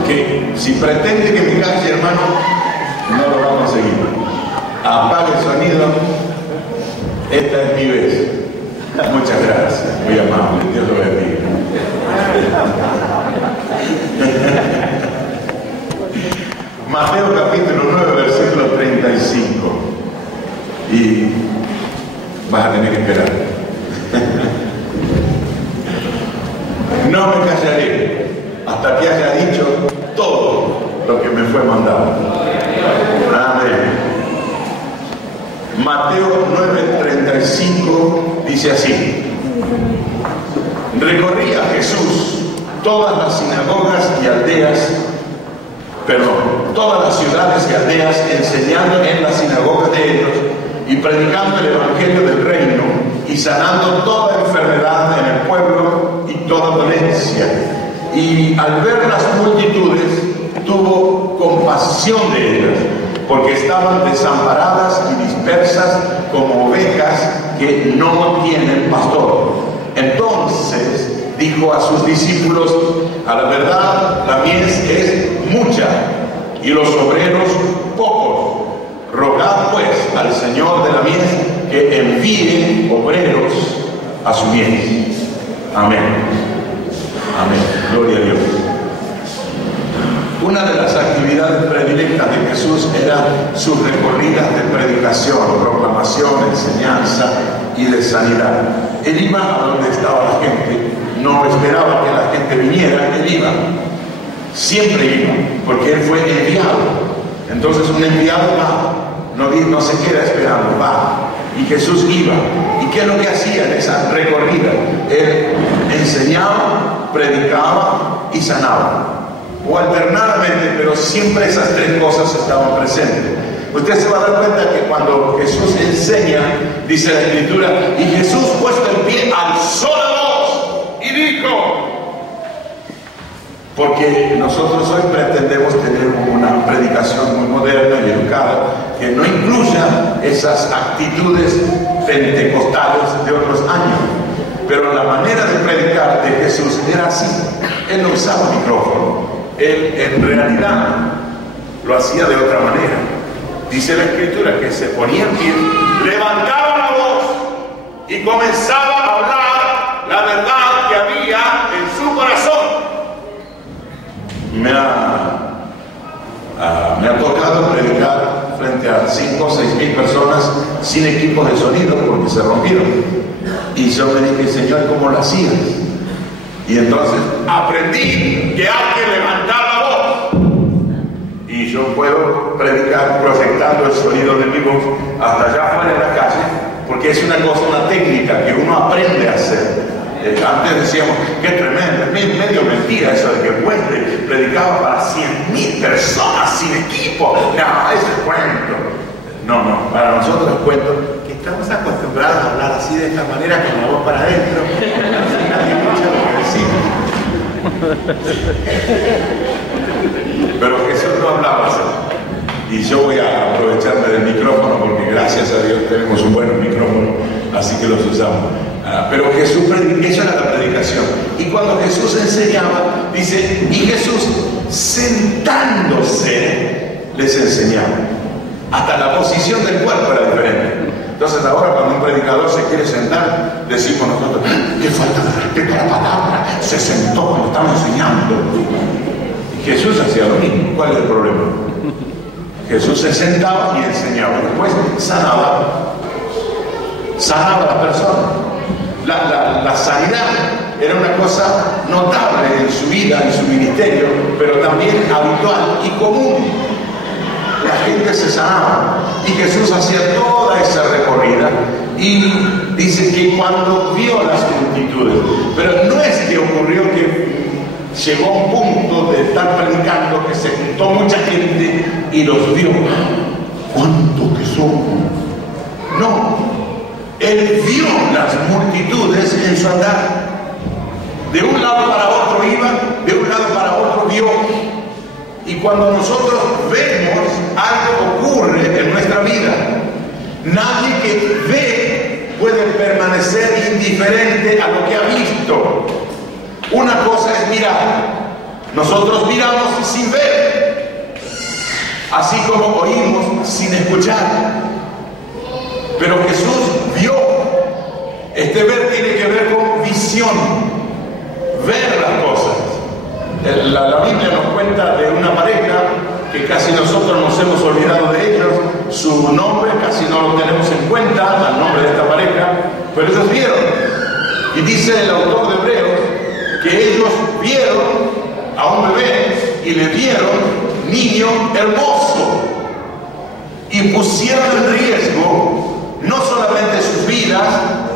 Que si pretende que me calle, hermano, no lo vamos a seguir. Apague el sonido. Esta es mi vez. Muchas gracias, muy amable. Dios lo bendiga. Mateo capítulo 9, versículo 35. Y vas a tener que esperar. No me callaré hasta que haya dicho todo lo que me fue mandado. Amén. Mateo 9:35 dice así: recorría Jesús todas las sinagogas y aldeas, todas las ciudades y aldeas, enseñando en las sinagogas de ellos y predicando el evangelio del reino y sanando toda enfermedad en el pueblo y toda dolencia. Y al ver las multitudes tuvo compasión de ellas, porque estaban desamparadas y dispersas como ovejas que no tienen pastor. Entonces dijo a sus discípulos: a la verdad la mies es mucha y los obreros pocos. Rogad pues al Señor de la mies que envíe obreros a su mies. Amén. Amén. Gloria a Dios. Una de las actividades predilectas de Jesús era sus recorridas de predicación, proclamación, enseñanza y de sanidad. Él iba a donde estaba la gente, no esperaba que la gente viniera, él iba. Siempre iba, porque él fue enviado. Entonces un enviado va, no se queda esperando, va. Y Jesús iba. ¿Y qué es lo que hacía en esa recorrida? Él enseñaba, predicaba y sanaba. O alternadamente, pero siempre esas 3 cosas estaban presentes. Usted se va a dar cuenta que cuando Jesús enseña, dice la Escritura, y Jesús puesto en pie alzó la voz y dijo. Porque nosotros hoy pretendemos tener una predicación muy moderna y educada que no incluya esas actitudes pentecostales de otros años. Pero la manera de predicar de Jesús era así. Él no usaba micrófono. Él en realidad lo hacía de otra manera. Dice la Escritura que se ponía en pie, levantaba la voz y comenzaba a hablar la verdad que había en su corazón. Me ha tocado predicar frente a 5 o 6 mil personas sin equipos de sonido porque se rompieron. Y yo me dije: Señor, ¿cómo lo hacías? Y entonces aprendí que hay que levantar la voz. Y yo puedo predicar proyectando el sonido de mi voz hasta allá afuera en la calle, porque es una técnica que uno aprende a hacer. Antes decíamos, qué tremendo, medio mentira eso de que Wesley predicaba para 100.000 personas sin equipo. No, ese es cuento. No, para nosotros es cuento que estamos acostumbrados a hablar así de esta manera, con la voz para adentro, así nadie escucha lo que decimos. Pero Jesús no hablaba así. Y yo voy a aprovecharme del micrófono porque gracias a Dios tenemos un buen micrófono, así que los usamos. Pero Jesús, esa era la predicación. Y cuando Jesús enseñaba, dice, y Jesús sentándose les enseñaba. Hasta la posición del cuerpo era diferente. Entonces ahora cuando un predicador se quiere sentar, decimos nosotros, qué falta de respeto a la palabra, se sentó cuando estaba enseñando. Y Jesús hacía lo mismo. ¿Cuál es el problema? Jesús se sentaba y enseñaba. Después sanaba a las personas. La sanidad era una cosa notable en su vida, en su ministerio, pero también habitual y común. La gente se sanaba y Jesús hacía toda esa recorrida y dice que cuando vio las multitudes, pero no es que ocurrió que llegó a un punto de estar predicando que se juntó mucha gente y los vio. ¿Cuánto que son? No, él vio las multitudes en su andar. De un lado para otro iba, de un lado para otro vio. Y cuando nosotros vemos, algo ocurre en nuestra vida. Nadie que ve puede permanecer indiferente a lo que ha visto. Una cosa es mirar. Nosotros miramos sin ver, así como oímos sin escuchar. Pero Jesús vio. Este ver tiene que ver con visión, ver las cosas. La Biblia nos cuenta de una pareja que casi nosotros nos hemos olvidado de ellos. Su nombre casi no lo tenemos en cuenta, el nombre de esta pareja, pero ellos vieron. Y dice el autor de Hebreos que ellos vieron a un bebé y le dieron niño hermoso y pusieron en riesgo no solamente sus vidas,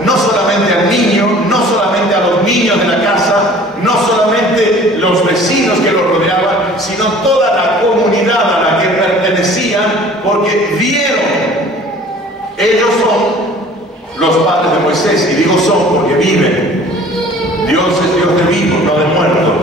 no solamente al niño, no solamente a los niños de la casa, no solamente los vecinos que lo rodeaban, sino toda la comunidad a la que pertenecían, porque vieron. Ellos son los padres de Moisés, y digo son porque viven. Dios es Dios de vivos, no de muertos.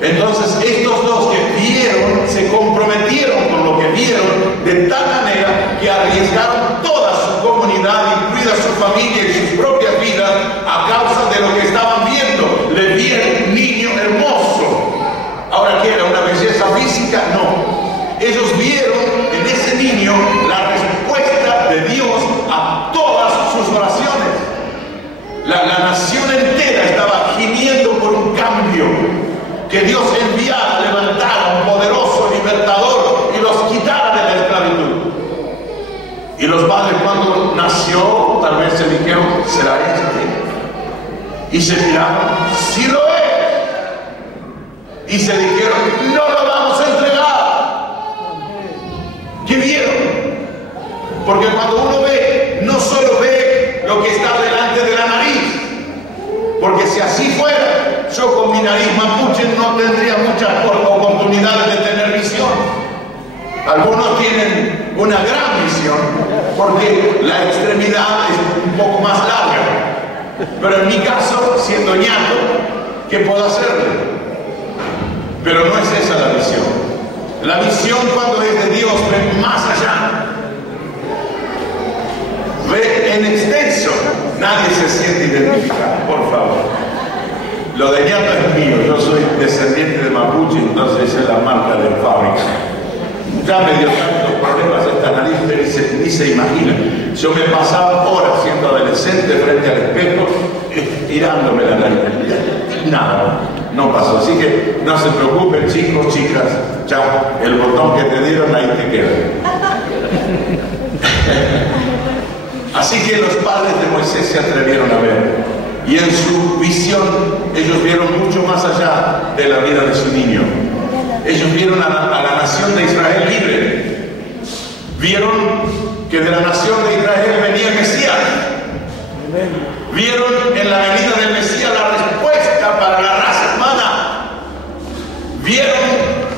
Entonces estos dos que vieron se comprometieron con lo que vieron de tal manera que arriesgaron toda su comunidad, incluida su familia y sus propias vidas, a causa de lo que estaban viendo. Le vieron un niño hermoso. Ahora, ¿qué era? ¿Una belleza física? No. Ellos vieron en ese niño la respuesta de Dios a todas sus oraciones. La nación entera estaba gimiendo por un cambio, que Dios enviara, levantara un poderoso libertador y los quitara de la esclavitud. Y los padres, cuando nació, tal vez se dijeron, ¿será este? Y se miraron, sí lo es. Y se dijeron, no lo vamos a entregar. ¿Qué vieron? Porque cuando uno ve, no solo ve lo que está delante de la nariz, porque si así fuera, yo con mi nariz mapuche no tendría muchas oportunidades de tener visión. Algunos tienen una gran visión porque la extremidad es un poco más larga. Pero en mi caso, siendo ñato, ¿qué puedo hacerle? Pero no es esa la visión. La visión, cuando es de Dios, ve más allá. Ve en extenso. Nadie se siente identificado, por favor. Lo de ñato es mío. Yo soy descendiente de mapuche, entonces esa es la marca de fábrica. Ya me dio tantos problemas esta nariz que ni se imagina. Yo me pasaba horas siendo adolescente frente al espejo, tirándome la nariz. Nada, no pasó. Así que no se preocupen, chicos, chicas. Chao, el botón que te dieron ahí te queda. Así que los padres de Moisés se atrevieron a ver. Y en su visión ellos vieron mucho más allá de la vida de su niño. Ellos vieron a la nación de Israel libre. Vieron que de la nación de Israel venía el Mesías. Vieron en la venida del Mesías la respuesta para la raza humana. Vieron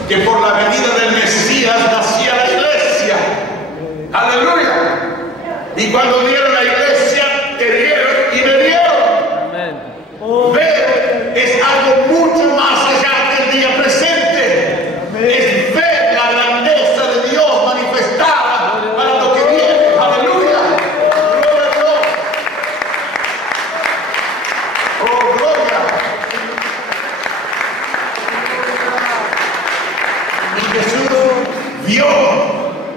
que por la venida del Mesías nacía la iglesia. Aleluya. Y cuando vieron la iglesia, creyeron y bebieron. Amén. Ver es algo mucho más allá del día presente. Es ver la grandeza de Dios manifestada para lo que viene. Aleluya. Gloria a Dios. Oh, gloria. Y Jesús vio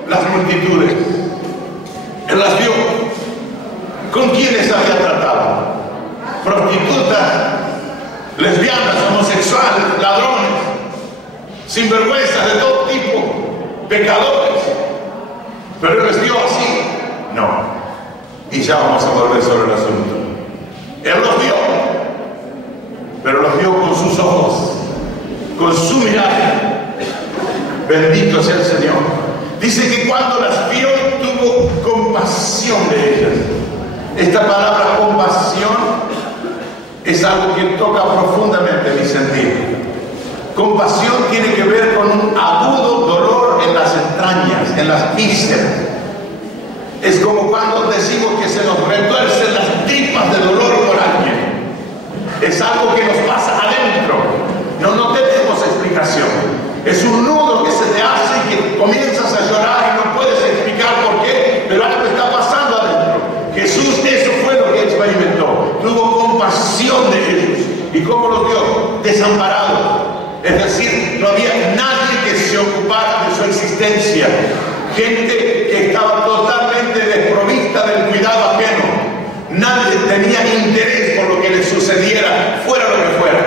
las multitudes. Él las vio. ¿Con quiénes había tratado? Prostitutas, lesbianas, homosexuales, ladrones, sinvergüenzas de todo tipo, pecadores. Pero Él les vio así. No. Y ya vamos a volver sobre el asunto. Él los vio, pero los vio con sus ojos, con su mirada. Bendito sea el Señor. Dice que cuando las vio tuvo compasión de ellas. Esta palabra compasión es algo que toca profundamente mi sentido. Compasión tiene que ver con un agudo dolor en las entrañas, en las vísceras. Es como cuando decimos que se nos retuercen las tripas de dolor por alguien. Es algo que nos pasa adentro. No tenemos explicación. Es un nudo que se te hace y que comienzas a llorar y no puedes explicar por qué, pero algo está pasando adentro. Jesús, eso fue lo que experimentó. Tuvo compasión de ellos. ¿Y cómo los vio? Desamparados. Es decir, no había nadie que se ocupara de su existencia. Gente que estaba totalmente desprovista del cuidado ajeno. Nadie tenía interés por lo que les sucediera, fuera lo que fuera.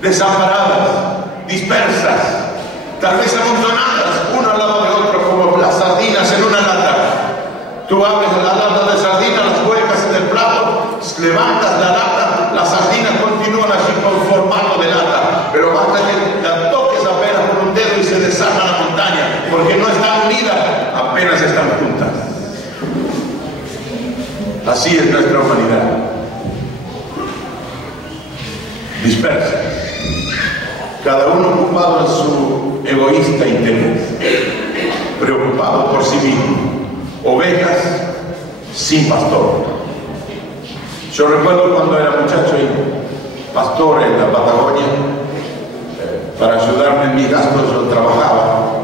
Desamparadas, dispersas, tal vez amontonadas, uno al lado de otro, como las sardinas en una lata. Tú abres la lata de sardinas, las vuelcas en el plato, levantas la lata, las sardinas continúan así con formato de lata, pero basta que la toques apenas con un dedo y se desarma la montaña, porque no están unidas, apenas están juntas. Así es nuestra humanidad, dispersa, cada uno ocupado en su egoísta interés, preocupado por sí mismo, ovejas sin pastor. Yo recuerdo cuando era muchacho y pastor en la Patagonia, para ayudarme en mis gastos yo trabajaba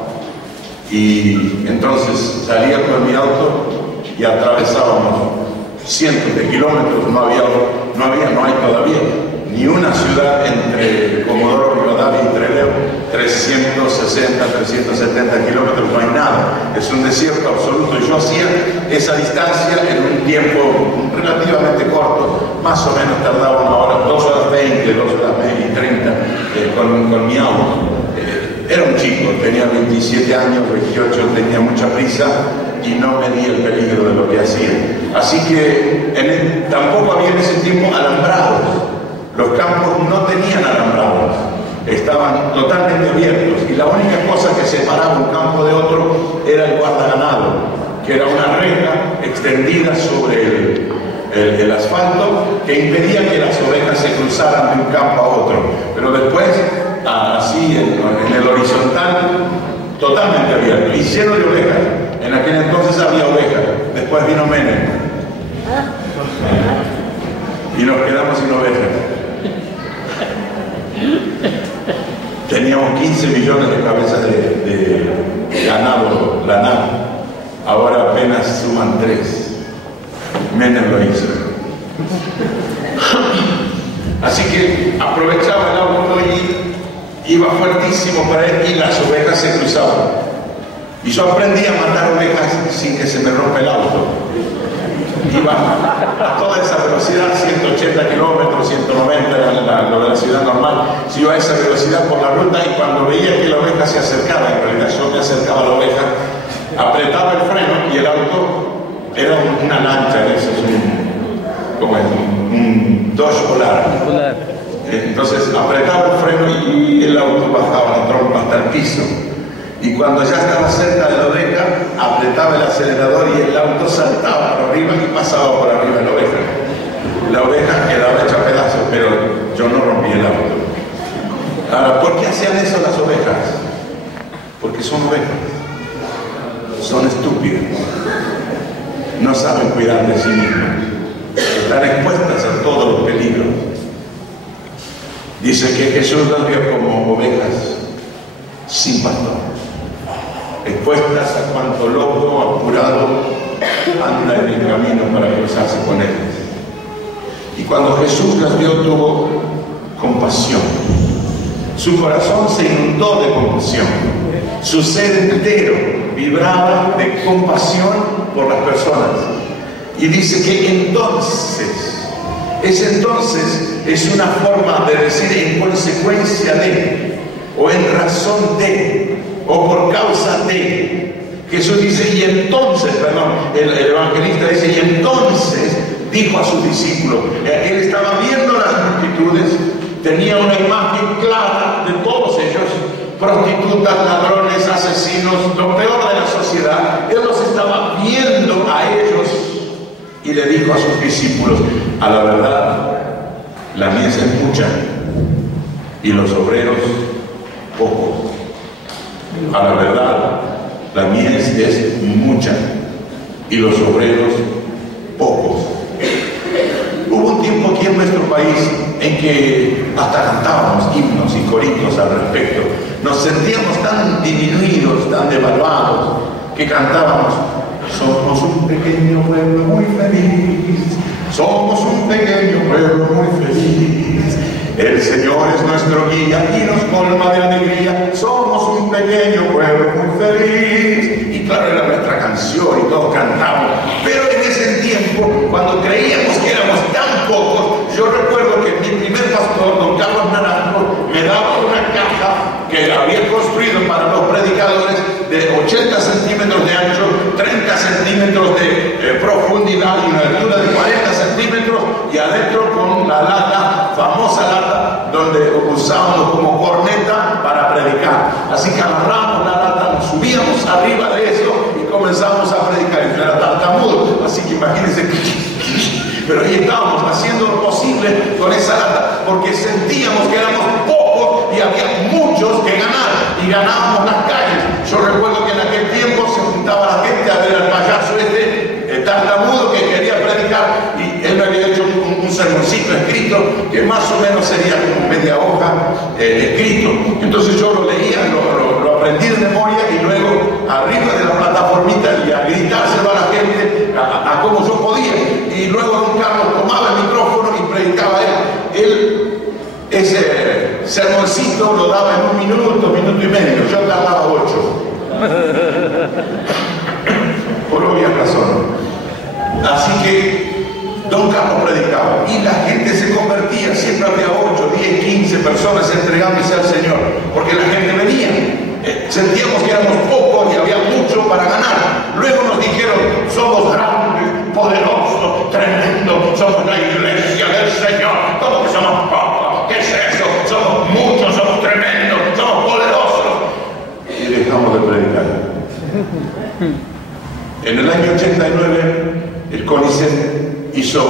y entonces salía con mi auto y atravesábamos cientos de kilómetros. No hay todavía ni una ciudad entre Comodoro Rivadavia y Trelew, 360, 370 kilómetros, no hay nada, es un desierto absoluto. Y yo hacía esa distancia en un tiempo relativamente corto, más o menos tardaba una hora, 2 horas 20, 2 horas y 30 con mi auto. Era un chico, tenía 27 años, 28, tenía mucha prisa y no medía el peligro de lo que hacía. Así que tampoco había en ese tiempo alambrados. Los campos no tenían alambrados, estaban totalmente abiertos y la única cosa que separaba un campo de otro era el guardaganado, que era una reja extendida sobre el asfalto que impedía que las ovejas se cruzaran de un campo a otro. Pero después, así en el horizontal, totalmente abierto y lleno de ovejas. En aquel entonces había ovejas, después vino Menem y nos quedamos sin ovejas. Teníamos 15 millones de cabezas de ganado lanar, ahora apenas suman 3. Menem lo hizo. Así que aprovechaba el auto y iba fuertísimo para él y las ovejas se cruzaban. Y yo aprendí a matar ovejas sin que se me rompa el auto. Iba a toda esa velocidad, 180 kilómetros, 190 era la velocidad normal. Si iba a esa velocidad por la ruta y cuando veía que la oveja se acercaba, en realidad yo me acercaba a la oveja, apretaba el freno y el auto era una lancha de esos, un Dodge Polar. Entonces apretaba el freno y el auto bajaba la trompa hasta el piso. Y cuando ya estaba cerca de la oveja, apretaba el acelerador y el auto saltaba por arriba y pasaba por arriba de la oveja. porque son ovejas, son estúpidas, no saben cuidar de sí mismas, están expuestas a todos los peligros. Dice que Jesús las vio como ovejas sin pastor, expuestas a cuanto loco apurado anda en el camino para cruzarse con ellas. Y cuando Jesús las vio, tuvo compasión. Su corazón se inundó de compasión. Su ser entero vibraba de compasión por las personas. Y dice que entonces, ese entonces es una forma de decir en consecuencia de, o en razón de, o por causa de. Jesús dice, y entonces, perdón, el evangelista dice, y entonces dijo a sus discípulos, él estaba viendo las multitudes, tenía una imagen clara de todos ellos, prostitutas, ladrones, asesinos, lo peor de la sociedad. Él los estaba viendo a ellos y le dijo a sus discípulos, a la verdad, la mies es mucha y los obreros pocos. A la verdad, la mies es mucha y los obreros pocos. Hubo un tiempo aquí en nuestro país en que hasta cantábamos himnos y coritos al respecto. Nos sentíamos tan disminuidos, tan devaluados, que cantábamos: somos un pequeño pueblo muy feliz, somos un pequeño pueblo muy feliz, el Señor es nuestro guía y nos colma de alegría, somos un pequeño pueblo muy feliz. Y claro, era nuestra canción y todos cantábamos. Pero en ese tiempo, cuando creíamos que éramos tan pocos, yo recuerdo que mi primer pastor, don Carlos Naranjo, me daba una caja que había construido para los predicadores de 80 centímetros de ancho, 30 centímetros de profundidad y una altura de 40 centímetros, y adentro con la lata, famosa lata, donde usábamos como corneta para predicar. Así que agarramos la lata, nos subíamos arriba de eso y comenzamos a predicar. Yo era tartamudo, así que imagínense pero ahí estábamos haciendo lo posible con esa lata, porque sentíamos que éramos pocos y había muchos que ganar, y ganábamos las calles. Yo recuerdo que en aquel tiempo se juntaba la gente a ver al payaso tartamudo que quería predicar, y él me había hecho un sermoncito escrito que más o menos sería como media hoja escrito. Entonces yo lo leía, lo aprendí de memoria, y luego arriba de la plataformita y a gritárselo a la gente a como yo podía. Y luego don Carlos tomaba el micrófono y predicaba él. Ese sermoncito lo daba en un minuto y medio. Yo tardaba 8. Por obvia razón. Así que don Carlos predicaba y la gente se convertía. Siempre había 8, 10, 15 personas entregándose al Señor, porque la gente venía. Sentíamos que éramos pocos y había mucho para ganar. Luego nos dijeron: somos grandes, poderosos, tremendos, somos la iglesia del Señor. ¿Cómo que somos pocos? ¿Qué es eso? Somos muchos, somos tremendos, somos poderosos. Y dejamos de predicar. En el año 89, el CONICET hizo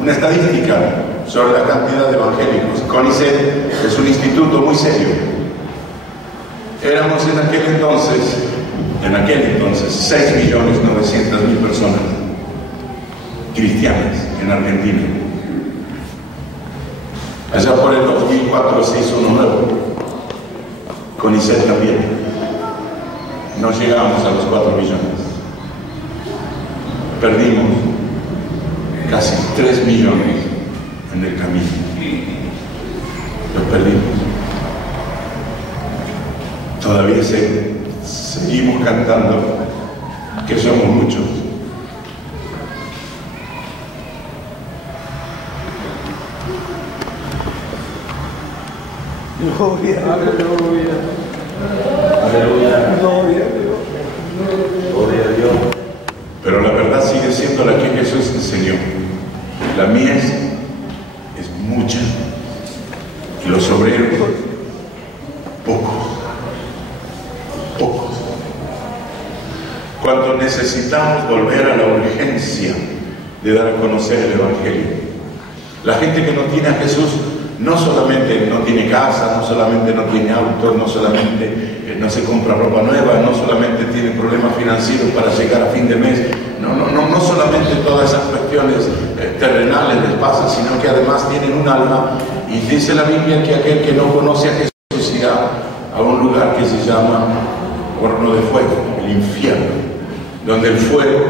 una estadística sobre la cantidad de evangélicos. CONICET es un instituto muy serio. Éramos en aquel entonces 6.900.000 personas cristianas en Argentina. Allá por el 2004 se hizo uno nuevo, CONICET también. No llegamos a los 4 millones. Perdimos casi 3 millones en el camino. Los perdimos. Todavía seguimos cantando que somos muchos. Gloria, aleluya. Aleluya. Gloria. Gloria a Dios. Pero la verdad sigue siendo la que Jesús enseñó. La mies es mucha y los obreros pocos. Cuando necesitamos volver a la urgencia de dar a conocer el Evangelio. La gente que no tiene a Jesús no solamente no tiene casa, no solamente no tiene auto, no solamente no se compra ropa nueva, no solamente tiene problemas financieros para llegar a fin de mes, no solamente todas esas cuestiones terrenales les pasan, sino que además tienen un alma. Y dice la Biblia que aquel que no conoce a Jesús irá a un lugar que se llama horno de fuego, el infierno, donde el fuego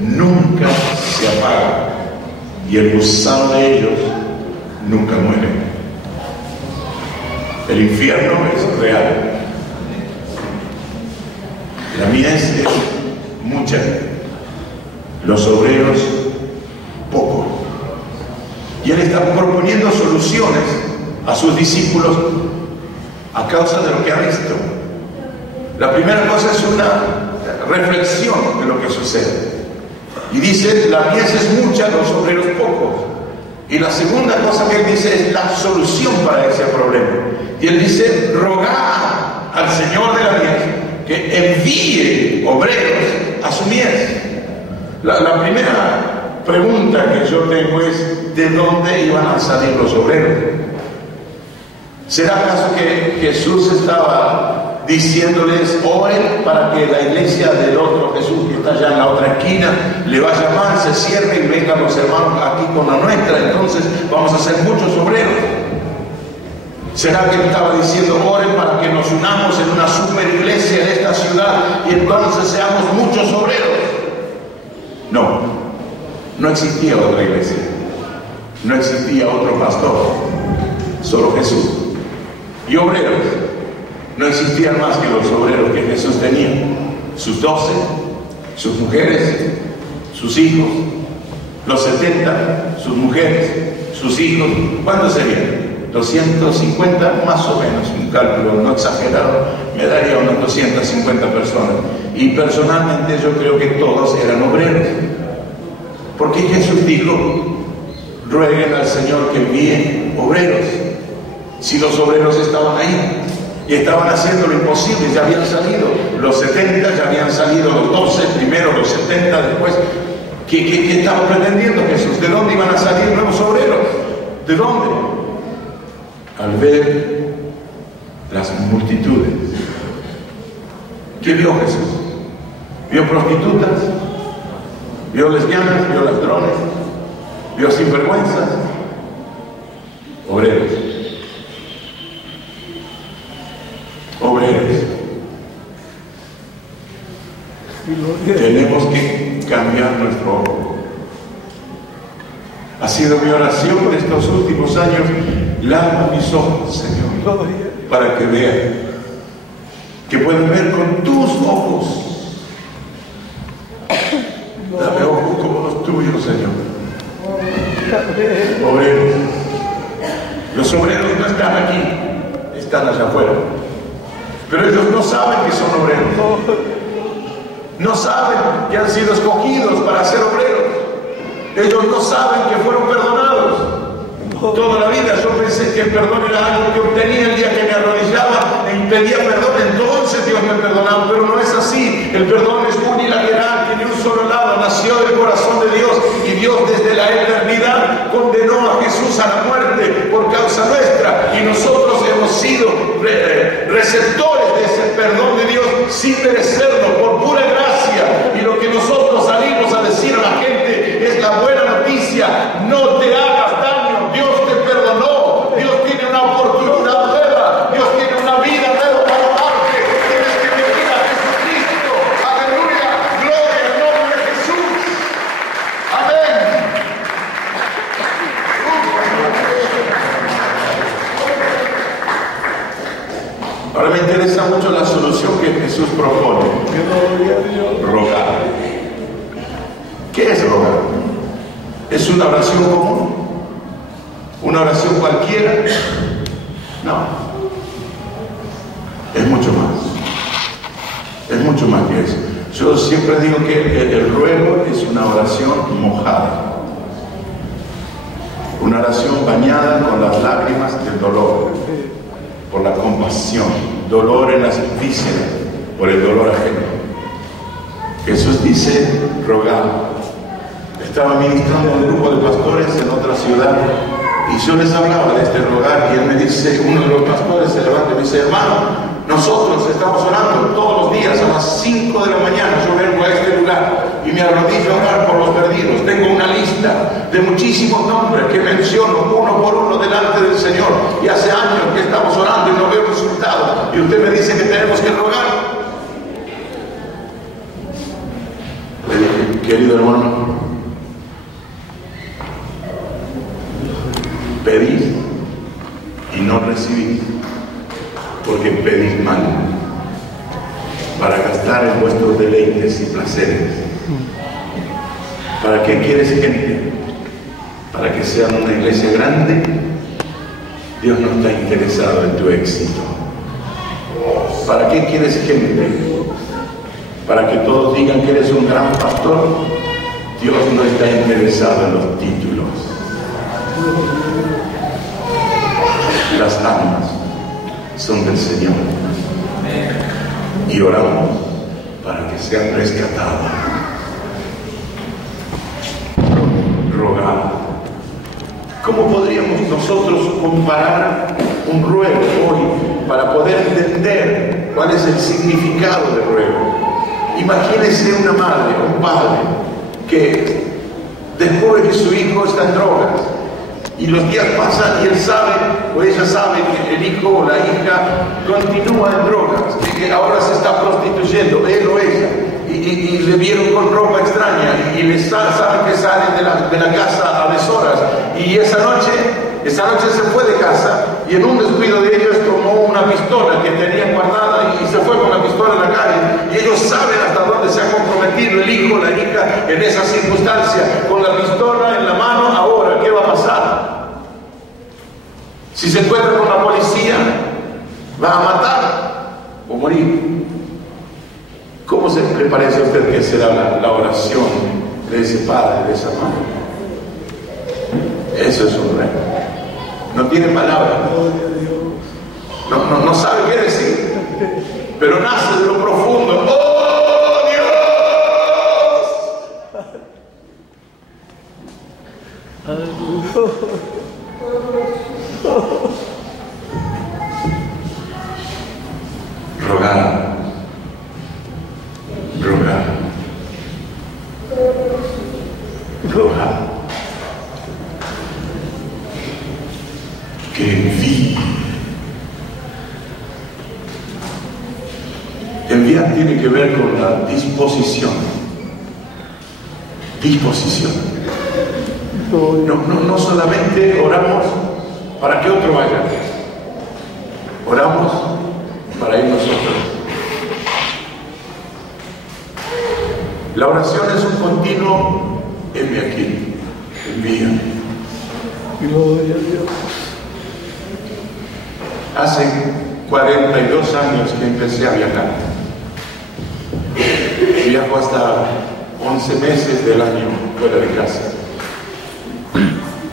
nunca se apaga y el gusano de ellos nunca muere. El infierno es real. La mies es mucha, los obreros pocos. Y él está proponiendo soluciones a sus discípulos a causa de lo que ha visto. La primera cosa es una reflexión de lo que sucede. Y dice, la mies es mucha, los obreros pocos. Y la segunda cosa que él dice es la solución para ese problema. Y él dice, rogad al Señor de la mies que envíe obreros a su mies. La primera pregunta que yo tengo es, ¿de dónde iban a salir los obreros? ¿Será acaso que Jesús estaba diciéndoles, oren para que la iglesia del otro Jesús que está allá en la otra esquina le va a llamar, se cierre y vengan los hermanos aquí con la nuestra, entonces vamos a ser muchos obreros? ¿Será que él estaba diciendo, oren para que nos unamos en una super iglesia de esta ciudad y entonces seamos muchos obreros? No existía otra iglesia, no existía otro pastor, solo Jesús. Y obreros, no existían más que los obreros que Jesús tenía, sus 12, sus mujeres, sus hijos, los 70, sus mujeres, sus hijos. ¿Cuántos serían? 250 más o menos, un cálculo no exagerado, me daría unas 250 personas. Y personalmente yo creo que todos eran obreros. Porque Jesús dijo, rueguen al Señor que envíe obreros. Si los obreros estaban ahí y estaban haciendo lo imposible, ya habían salido los 70, ya habían salido los 12, primero los 70, después. ¿Qué estaba pretendiendo Jesús? ¿De dónde iban a salir nuevos obreros? ¿De dónde? Al ver las multitudes. ¿Qué vio Jesús? ¿Vio prostitutas? ¿Vio lesbianas? ¿Vio ladrones? ¿Vio sinvergüenzas? Obreros. Obreros. Tenemos que cambiar nuestro ojo. Ha sido mi oración de estos últimos años. Lava mis ojos, Señor, para que vean, que puedan ver con tus ojos. Dame ojos como los tuyos, Señor. Obreros. Los obreros no están aquí, están allá afuera. Pero ellos no saben que son obreros. No saben que han sido escogidos para ser obreros. Ellos no saben que fueron perdonados. Toda la vida yo pensé que el perdón era algo que obtenía el día que me arrodillaba e pedía perdón, entonces Dios me perdonaba, pero no es así. El perdón es unilateral, tiene un solo lado, nació del corazón de Dios y Dios desde la eternidad condenó a Jesús a la muerte por causa nuestra y nosotros hemos sido receptores de ese perdón de Dios sin merecerlo, por pura gracia. Y lo que nosotros salimos a decir a la gente es la buena noticia: no te hagas daño, Dios te perdonó, Dios tiene una oportunidad nueva, Dios tiene una vida nueva para darte. Tienes que venir a Jesucristo. Aleluya, gloria al nombre de Jesús. Amén. Ahora me interesa mucho la solución que Jesús propone. Rogar. ¿Qué es rogar? ¿Es una oración común? ¿Una oración cualquiera? No. Es mucho más. Es mucho más que eso. Yo siempre digo que el ruego es una oración mojada. Una oración bañada con las lágrimas del dolor, por la compasión, dolor en las vísceras, por el dolor ajeno. Jesús dice, rogad. Estaba ministrando a un grupo de pastores en otra ciudad Y yo les hablaba de este rogar y él me dice, uno de los pastores se levanta y me dice, hermano, nosotros estamos orando todos los días a las 5 de la mañana. Yo vengo a este lugar y me arrodillo a orar por los perdidos. Tengo una lista de muchísimos nombres que menciono uno por uno delante del Señor. Y hace años que estamos orando y no veo resultados. Y usted me dice que tenemos que rogar. Le dije, querido hermano, pedís y no recibís, porque pedís mal, para gastar en vuestros deleites y placeres. ¿Para qué quieres gente? ¿Para que sea una iglesia grande? Dios no está interesado en tu éxito. ¿Para qué quieres gente? ¿Para que todos digan que eres un gran pastor? Dios no está interesado en los títulos. Las almas son del Señor y oramos para que sean rescatadas. Rogar. ¿Cómo podríamos nosotros comparar un ruego hoy para poder entender cuál es el significado del ruego? Imagínese una madre, un padre que descubre que su hijo está en drogas. Y los días pasan y él sabe, o ella sabe, que el hijo o la hija continúa en drogas, que ahora se está prostituyendo, él o ella, y le vieron con ropa extraña, y le saben que salen de la casa a deshoras, y esa noche se fue de casa, y en un descuido de ellos tomó una pistola que tenía guardada y se fue con la pistola a la calle, y ellos saben hasta dónde se ha comprometido el hijo o la hija en esa circunstancia, con la pistola en la mano. Ahora, ¿qué va a pasar? Si se encuentra con la policía, ¿va a matar o morir? ¿Cómo le parece a usted que será la oración de ese padre, de esa madre? Eso es un rey. No tiene palabras. No sabe qué decir. Pero nace de lo profundo. ¡Oh, Dios! Rogar. Que envíe. Enviar tiene que ver con la disposición. No solamente oramos para que otro vaya, oramos para ir nosotros. La oración es un continuo, heme aquí, envía. Gloria a Dios. Hace 42 años que empecé a viajar. Viajo hasta 11 meses del año fuera de casa.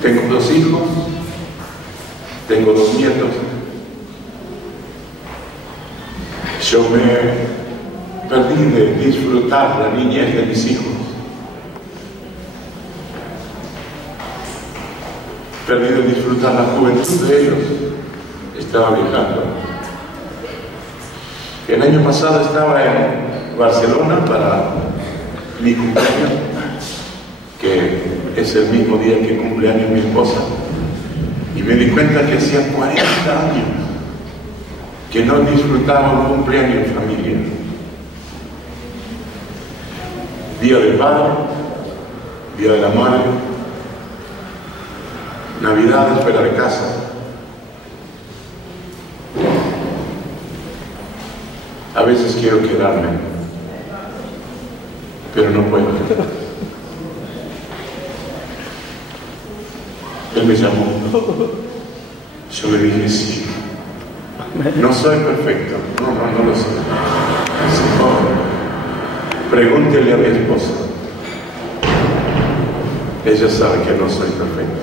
Tengo 2 hijos, tengo 2 nietos. Yo me perdí de disfrutar la niñez de mis hijos. Perdí de disfrutar la juventud de ellos. Estaba viajando. El año pasado estaba en Barcelona para mi cumpleaños, que es el mismo día que cumpleaños mi esposa, y me di cuenta que hacía 40 años que no disfrutaba un cumpleaños en familia. Día del Padre, Día de la Madre, Navidad fuera de casa. A veces quiero quedarme, pero no puedo. Él me llamó. Yo le dije sí. No soy perfecto. No lo soy. Pregúntele a mi esposa. Ella sabe que no soy perfecto.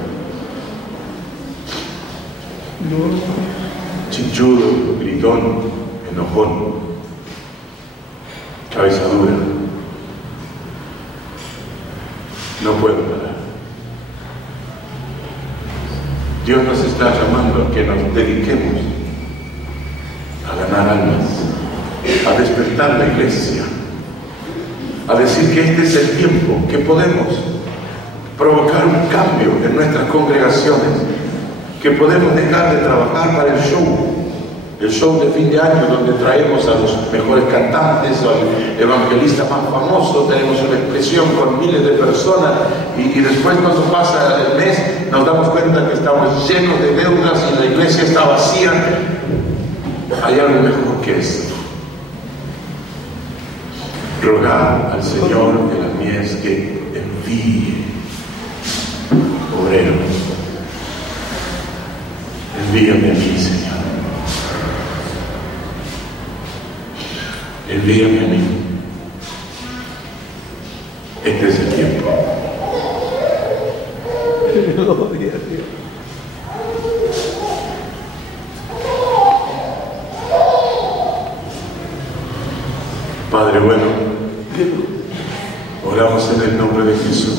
Chilludo, gritón, enojón, cabeza dura. No puedo parar. nos dediquemos a ganar almas, a despertar la iglesia, a decir que este es el tiempo, que podemos provocar un cambio en nuestras congregaciones, que podemos dejar de trabajar para el show de fin de año, donde traemos a los mejores cantantes, al evangelista más famoso, tenemos una expresión con miles de personas y después cuando pasa el mes nos damos cuenta que estamos llenos de deudas y la iglesia está vacía. Hay algo mejor que esto. Rogar al Señor de la mies que envíe obreros. Envíame a mí, Señor. Envíame a mí. Este es el tiempo. Gloria a Dios. Padre bueno, oramos en el nombre de Jesús.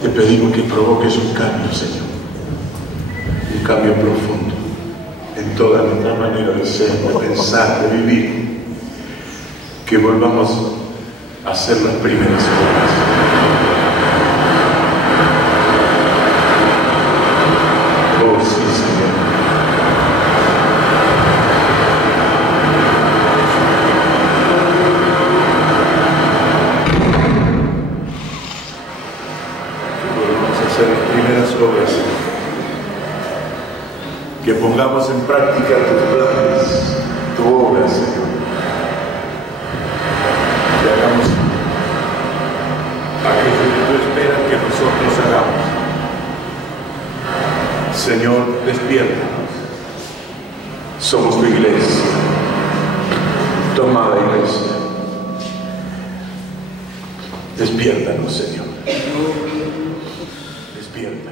Te pedimos que provoques un cambio, Señor. Un cambio profundo en toda nuestra manera de ser, de pensar, de vivir. Que volvamos a hacer las primeras obras. Oh, sí, Señor. Hacer las primeras obras, que pongamos en práctica tus planes, tu obra, Señor, que hagamos aquello que tú esperas que nosotros hagamos. Señor, despiértanos. Somos tu iglesia, tu amada iglesia. Despiértanos, Señor. Despierta.